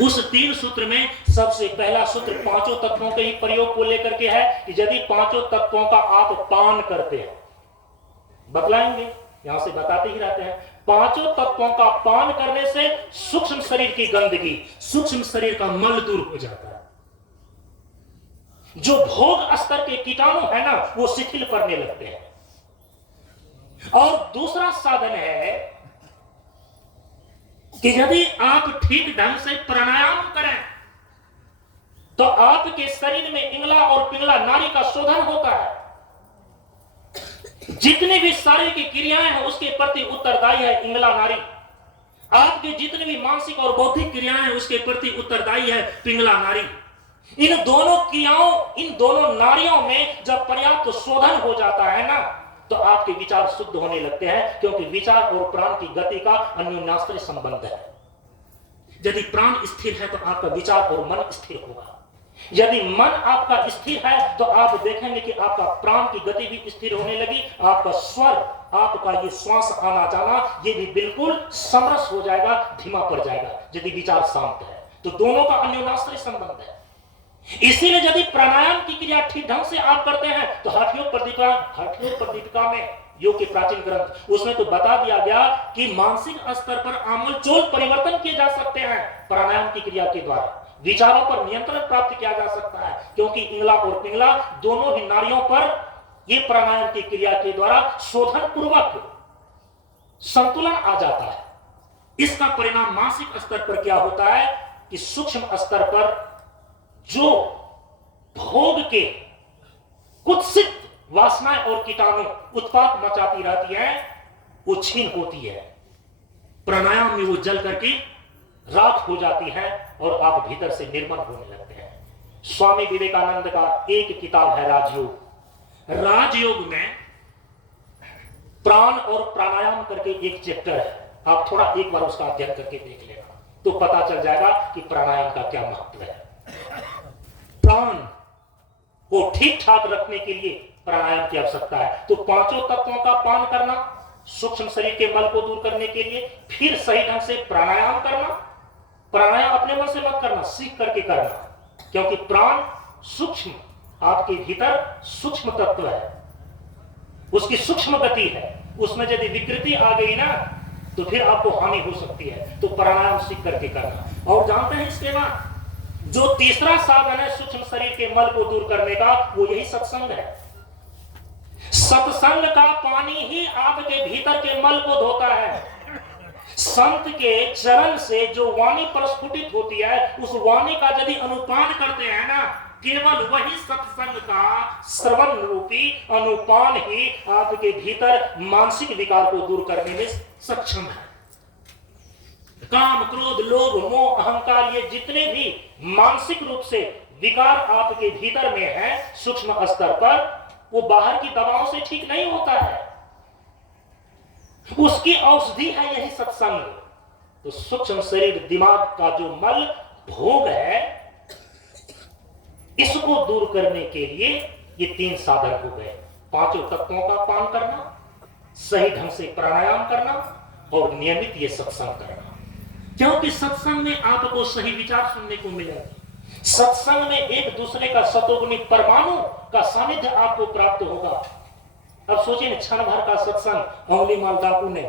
उस 3 सूत्र में सबसे पहला सूत्र 5 तत्वों के ही प्रयोग को लेकर के है कि यदि 5 तत्वों का आप पान करते हैं, बतलाएंगे, यहां से बताते ही रहते हैं, 5 तत्वों का पान करने से सूक्ष्म शरीर की गंदगी, सूक्ष्म शरीर का मल दूर हो जाता है। जो भोग स्तर के कीटाणु है ना, वो शिथिल पड़ने लगते हैं। और दूसरा साधन है कि यदि आप ठीक ढंग से प्राणायाम करें तो आपके शरीर में इंगला और पिंगला नाड़ी का शोधन होता है। जितनी भी शारीरिक की क्रियाएं हैं उसके प्रति उत्तरदायी है इंगला नाड़ी। आपके जितनी भी मानसिक और बौद्धिक क्रियाएं हैं उसके प्रति उत्तरदायी है पिंगला नाड़ी। इन दोनों क्रियाओं, इन दोनों नाड़ियों में जब पर्याप्त शोधन हो जाता है ना, तो आपके विचार शुद्ध होने लगते हैं, क्योंकि विचार और प्राण की गति का अन्योन्याश्रय संबंध है। यदि प्राण स्थिर है तो आपका विचार और मन स्थिर होगा। यदि मन आपका स्थिर है तो आप देखेंगे कि आपका प्राण की गति भी स्थिर होने लगी, आपका स्वर, आपका ये श्वास आना जाना, ये भी बिल्कुल समरस हो जाएगा, धीमा पड़ जाएगा यदि विचार शांत है। तो दोनों का अन्योन्याश्रय संबंध है। इसीलिए यदि प्राणायाम की क्रिया ठीक ढंग से आप करते हैं तो हठयोग प्रदीपिका में, योग के प्राचीन ग्रंथ, उसमें तो बता दिया गया कि मानसिक स्तर पर आमूलचूल परिवर्तन किए जा सकते हैं प्राणायाम की क्रिया के द्वारा। विचारों पर नियंत्रण प्राप्त किया जा सकता है, क्योंकि इंगला और पिंगला दोनों ही नाड़ियों पर ये प्राणायाम की क्रिया के द्वारा शोधन पूर्वक संतुलन आ जाता है। इसका परिणाम मानसिक स्तर पर क्या होता है कि सूक्ष्म स्तर पर जो भोग के कुत्सित वासनाएं और कीटाणु उत्पात मचाती रहती है वो छीन होती है। प्राणायाम में वो जल करके राख हो जाती है और आप भीतर से निर्मल होने लगते हैं। स्वामी विवेकानंद का एक किताब है राजयोग। राजयोग में प्राण और प्राणायाम करके एक चैप्टर है। आप थोड़ा एक बार उसका अध्ययन करके देख लेना तो पता चल जाएगा कि प्राणायाम का क्या महत्व है। प्राण को ठीक ठाक रखने के लिए प्राणायाम की आवश्यकता है। तो पांचों तत्वों का पान करना, सूक्ष्म शरीर के मल को दूर करने के लिए, फिर सही ढंग से प्राणायाम करना। प्राणायाम अपने मन से मत करना, सीख करके करना, क्योंकि प्राण सूक्ष्म, आपके भीतर सूक्ष्म तत्व है, उसकी सूक्ष्म गति है। उसमें यदि विकृति आ गई ना तो फिर आपको हानि हो सकती है। तो प्राणायाम सीख करके करना। और जानते हैं इसके बाद जो तीसरा साधन है सूक्ष्म शरीर के मल को दूर करने का, वो यही सत्संग है। सत्संग का पानी ही आपके भीतर के मल को धोता है। संत के चरण से जो वाणी प्रस्फुटित होती है, उस वाणी का यदि अनुपान करते हैं ना, केवल वही सत्संग का श्रवण रूपी अनुपान ही आपके भीतर मानसिक विकार को दूर करने में सक्षम है। काम, क्रोध, लोभ, मोह, अहंकार, ये जितने भी मानसिक रूप से विकार आपके भीतर में है सूक्ष्म स्तर पर, वो बाहर की दवाओं से ठीक नहीं होता है। उसकी औषधि है यही सत्संग। तो सूक्ष्म शरीर दिमाग का जो मल भोग है, इसको दूर करने के लिए ये तीन साधन हो गए। पांचों तत्वों का पान करना, सही ढंग से प्राणायाम करना और नियमित ये सत्संग करना। क्योंकि सत्संग में आपको सही विचार सुनने को मिलेगा। सत्संग में एक दूसरे का सतोगुणी परमाणु का सानिध्य आपको प्राप्त होगा। अब सोचिए, क्षण भर का सत्संग अंगुलीमाल डाकू ने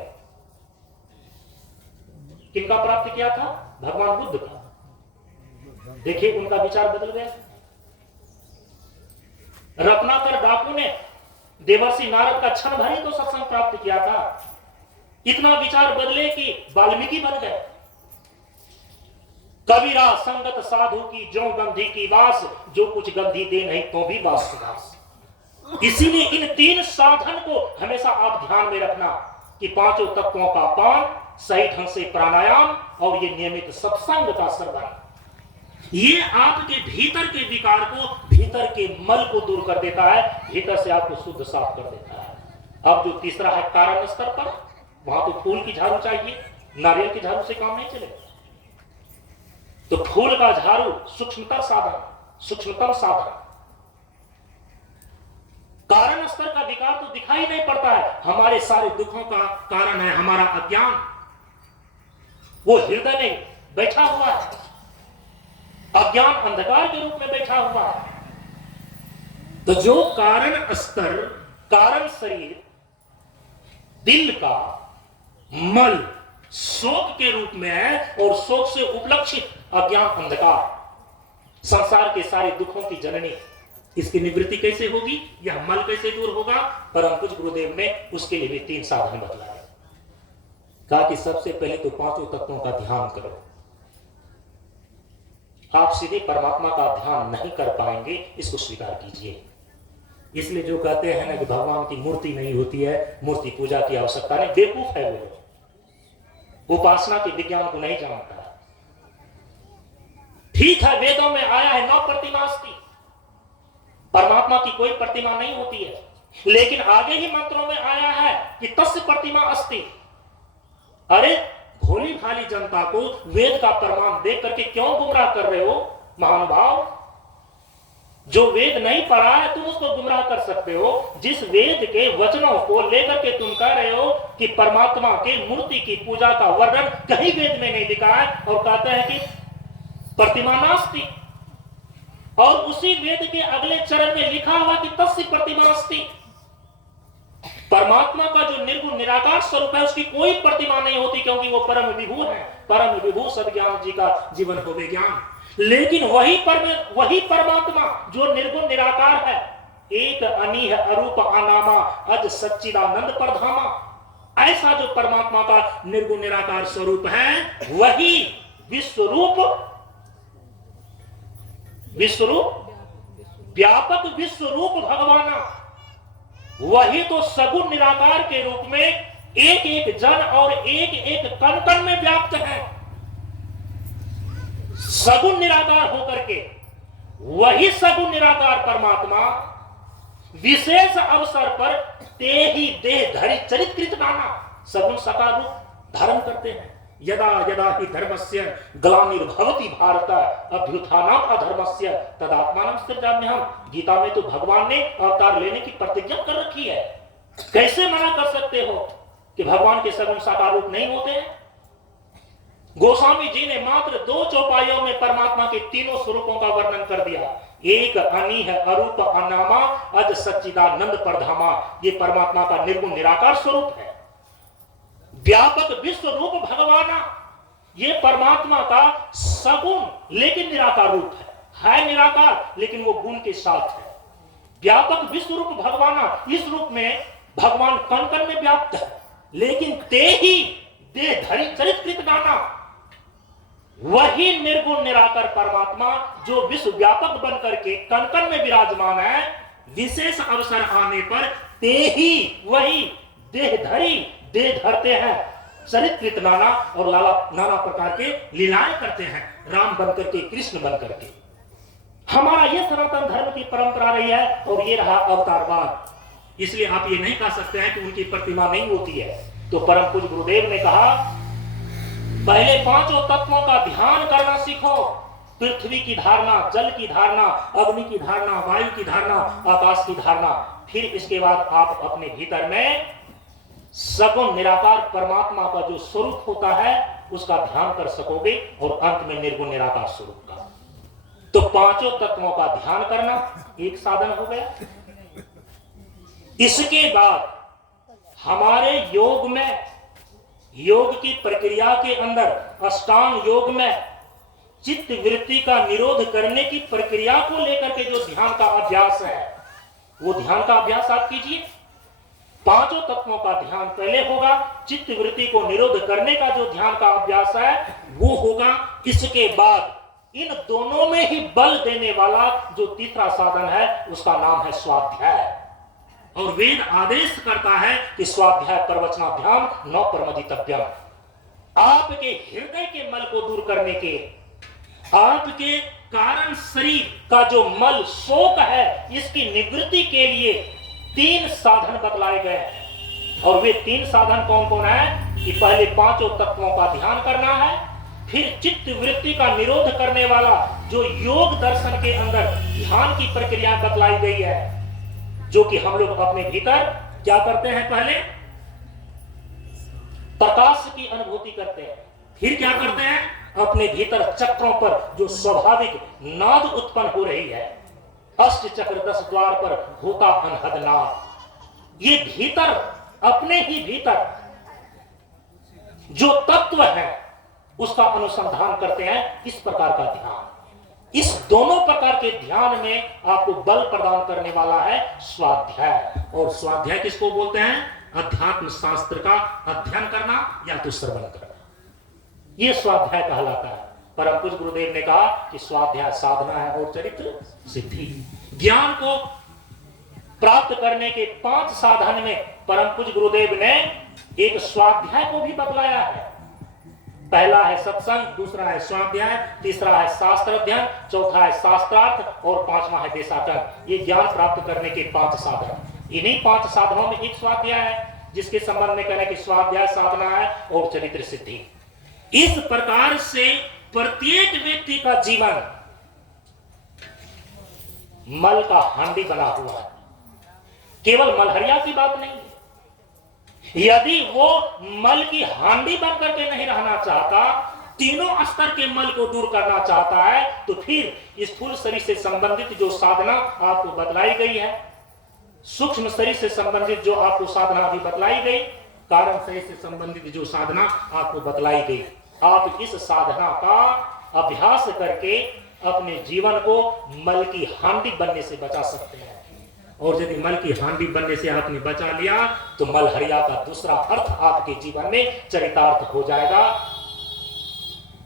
किनका प्राप्त किया था? भगवान बुद्ध का। देखिए उनका विचार बदल गया। रत्नाकर डाकू ने देवर्षि नारद का क्षण भर ही तो सत्संग प्राप्त किया था। इतना विचार बदले कि वाल्मीकि बन गए। कबीरा संगत साधु की जो गंधी की वास, जो कुछ गंधी दे नहीं तो भी वास वास। इसीलिए इन तीन साधन को हमेशा आप ध्यान में रखना कि पांचों तत्वों का पान, सही ढंग से प्राणायाम और ये नियमित सत्संग का श्रवण, ये आपके भीतर के विकार को, भीतर के मल को दूर कर देता है, भीतर से आपको शुद्ध साफ कर देता है। अब जो तीसरा है कारण स्तर पर, वहां तो फूल की झाड़ू चाहिए, नारियल की झाड़ू से काम नहीं चलेगा। तो फूल का झाड़ू सूक्ष्मतम साधन। कारण स्तर का विकार तो दिखाई नहीं पड़ता है। हमारे सारे दुखों का कारण है हमारा अज्ञान। वो हृदय में बैठा हुआ है, अज्ञान अंधकार के रूप में बैठा हुआ है। तो जो कारण स्तर, कारण शरीर, दिल का मल शोक के रूप में है और शोक से उपलक्षित अज्ञान अंधकार, संसार के सारे दुखों की जननी, इसकी निवृत्ति कैसे होगी, यह मल कैसे दूर होगा? परम पूज्य गुरुदेव ने उसके लिए भी तीन साधन बतलाए। कहा कि सबसे पहले तो पांचों तत्वों का ध्यान करो। आप सीधे परमात्मा का ध्यान नहीं कर पाएंगे, इसको स्वीकार कीजिए। इसलिए जो कहते हैं ना कि भगवान की मूर्ति नहीं होती है, मूर्ति पूजा की आवश्यकता नहीं, बेवकूफ है वो। उपासना के विज्ञान को नहीं जानता। ठीक है, वेदों में आया है 9 प्रतिमा अस्ति, परमात्मा की कोई प्रतिमा नहीं होती है। लेकिन आगे ही मंत्रों में आया है कि तस्य प्रतिमा अस्ति। अरे भोली भाली जनता को वेद का प्रमाण देख करके क्यों गुमराह कर रहे हो महानुभाव? जो वेद नहीं पढ़ा है तुम उसको गुमराह कर सकते हो। जिस वेद के वचनों को लेकर के तुम कह रहे हो कि परमात्मा के मूर्ति की पूजा का वर्णन कहीं वेद में नहीं लिखा है, और कहते हैं कि प्रतिमा नास्ति, और उसी वेद के अगले चरण में लिखा हुआ कि तस्य प्रतिमा अस्ति। परमात्मा का जो निर्गुण निराकार स्वरूप है उसकी कोई प्रतिमा नहीं होती, क्योंकि वो परम विभू है। परम विभू सद्ज्ञान जी का जीवन हो विज्ञान। लेकिन वही परमात्मा जो निर्गुण निराकार है, एक अनीह अरूप अनामा अज सच्चिदानंद परधामा, ऐसा जो परमात्मा का निर्गुण निराकार स्वरूप है, वही विश्व रूप विश्वरूप, व्यापक विश्व रूप भगवाना, वही तो सगुण निराकार के रूप में एक एक जन और एक एक कण कण में व्याप्त है। सगुण निराकार होकर के वही सगुण निराकार परमात्मा विशेष अवसर पर ते ही देह धरि चरितकृत नाना सगुण साकार रूप धारण करते हैं। यदा यदा हि धर्मस्य ग्लानिर्भवति भारत अभ्युत्थानम् अधर्मस्य तदात्मानं सृजाम्यहम्। गीता में तो भगवान ने अवतार लेने की प्रतिज्ञा कर रखी है। कैसे मना कर सकते हो कि भगवान के सगुण साकार रूप नहीं होते हैं? गोस्वामी जी ने मात्र 2 चौपाइयों में परमात्मा के तीनों स्वरूपों का वर्णन कर दिया। एक अनीह अरूप अनामा अज सच्चिदानंद परधामा, ये परमात्मा का निर्गुण निराकार स्वरूप है। व्यापक विश्व रूप भगवाना, ये परमात्मा का सगुण लेकिन निराकार रूप है निराकार लेकिन वो गुण के साथ है। व्यापक विश्व रूप भगवाना, इस रूप में भगवान कण कण में व्याप्त है, लेकिन ते ही देह धरि चरितकृत नाना, वही निर्गुण निराकार परमात्मा जो विश्व व्यापक बनकर के कण कण में विराजमान है, विशेष अवसर आने पर ते ही वही देह धरि, देह धरते हैं, चरितकृत नाना और नाना प्रकार के लीलाएं करते हैं, राम बनकर के, कृष्ण बनकर के। हमारा यह सनातन धर्म की परंपरा रही है और ये रहा अवतारवाद। इसलिए आप ये नहीं कह सकते हैं कि उनकी प्रतिमा नहीं होती है। तो परम पूज्य गुरुदेव ने कहा पहले 5 तत्वों का ध्यान करना सीखो। पृथ्वी की धारणा, जल की धारणा, अग्नि की धारणा, वायु की धारणा, आकाश की धारणा, फिर इसके बाद आप अपने भीतर में सगुण निराकार परमात्मा का जो स्वरूप होता है उसका ध्यान कर सकोगे और अंत में निर्गुण निराकार स्वरूप का। तो 5 तत्वों का ध्यान करना एक साधन हो गया। इसके बाद हमारे योग में, योग की प्रक्रिया के अंदर, अष्टांग योग में चित्त वृत्ति का निरोध करने की प्रक्रिया को लेकर के जो ध्यान का अभ्यास है, वो ध्यान का अभ्यास आप कीजिए। 5 तत्वों का ध्यान पहले होगा, चित्त वृत्ति को निरोध करने का जो ध्यान का अभ्यास है वो होगा। इसके बाद इन दोनों में ही बल देने वाला जो तीसरा साधन है उसका नाम है स्वाध्याय। और वेद आदेश करता है कि स्वाध्याय प्रवचनाभ्याम न प्रमदितव्यम। आपके हृदय के मल को दूर करने के, आपके कारण शरीर का जो मल शोक है इसकी निवृत्ति के लिए 3 साधन बतलाए गए हैं। और वे 3 साधन कौन कौन है कि पहले 5 तत्वों का ध्यान करना है, फिर चित्त वृत्ति का निरोध करने वाला जो योग दर्शन के अंदर ध्यान की प्रक्रिया बतलाई गई है, जो कि हम लोग अपने भीतर क्या करते हैं, पहले प्रकाश की अनुभूति करते हैं, फिर क्या करते हैं, अपने भीतर चक्रों पर जो स्वाभाविक नाद उत्पन्न हो रही है, अष्ट चक्र 10 द्वार पर होता अनहद नाद, ये भीतर, अपने ही भीतर जो तत्व है उसका अनुसंधान करते हैं। इस प्रकार का ध्यान, इस दोनों प्रकार के ध्यान में आपको बल प्रदान करने वाला है स्वाध्याय। और स्वाध्याय किसको बोलते हैं? अध्यात्म शास्त्र का अध्ययन करना या तो श्रवण करना, यह स्वाध्याय कहलाता है। परम पूज्य गुरुदेव ने कहा कि स्वाध्याय साधना है और चरित्र सिद्धि। ज्ञान को प्राप्त करने के 5 साधन में परम पूज्य गुरुदेव ने एक स्वाध्याय को भी बतलाया है। पहला है सत्संग, दूसरा है स्वाध्याय, तीसरा है शास्त्र अध्ययन, चौथा है शास्त्रार्थ और 5वां है देशाटन। ये ज्ञान प्राप्त करने के 5 साधन। इन्हीं 5 साधनों में एक स्वाध्याय है जिसके संबंध में कहना कि स्वाध्याय साधना है और चरित्र सिद्धि। इस प्रकार से प्रत्येक व्यक्ति का जीवन मल का हांडी बना हुआ है। केवल मलहरिया की बात नहीं है। यदि वो मल की हांडी बनकर के नहीं रहना चाहता, तीनों स्तर के मल को दूर करना चाहता है, तो फिर स्थूल शरीर से संबंधित जो साधना आपको बतलाई गई है, सूक्ष्म शरीर से संबंधित जो आपको साधना भी बतलाई गई, कारण शरीर से संबंधित जो साधना आपको बतलाई गई, आप इस साधना का अभ्यास करके अपने जीवन को मल की हांडी बनने से बचा सकते हैं। और यदि मल की हांडी बनने से आपने बचा लिया तो मलहरिया का दूसरा अर्थ आपके जीवन में चरितार्थ हो जाएगा।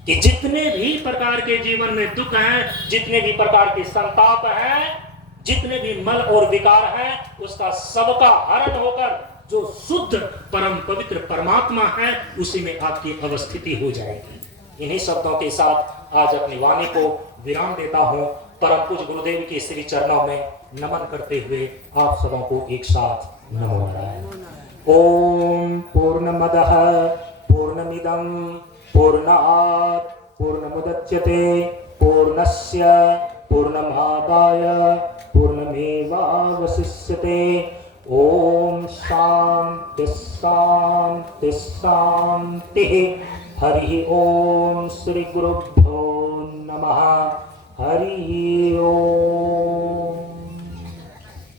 कि जितने भी प्रकार के जीवन में दुख हैं, जितने भी प्रकार के संताप हैं, जितने भी मल और विकार हैं, उसका सबका हरण होकर जो शुद्ध परम पवित्र परमात्मा है, उसी में आपकी अवस्थिति हो जाएगी। इन्हीं शब्दों के साथ आज अपनी वाणी को विराम देता हूं। परम पूज्य गुरुदेव के श्री चरणों में नमन करते हुए आप सबों को एक साथ नमो नारायण। ओम पूर्णमदः पूर्णमिदं पूर्णात् पूर्णमुदच्यते पूर्णस्य पूर्णमादाय पूर्णमेवावशिष्यते। ओम शांति शांति शांति। हरि ओम। श्री गुरुभ्यो नमः। हरि ओम।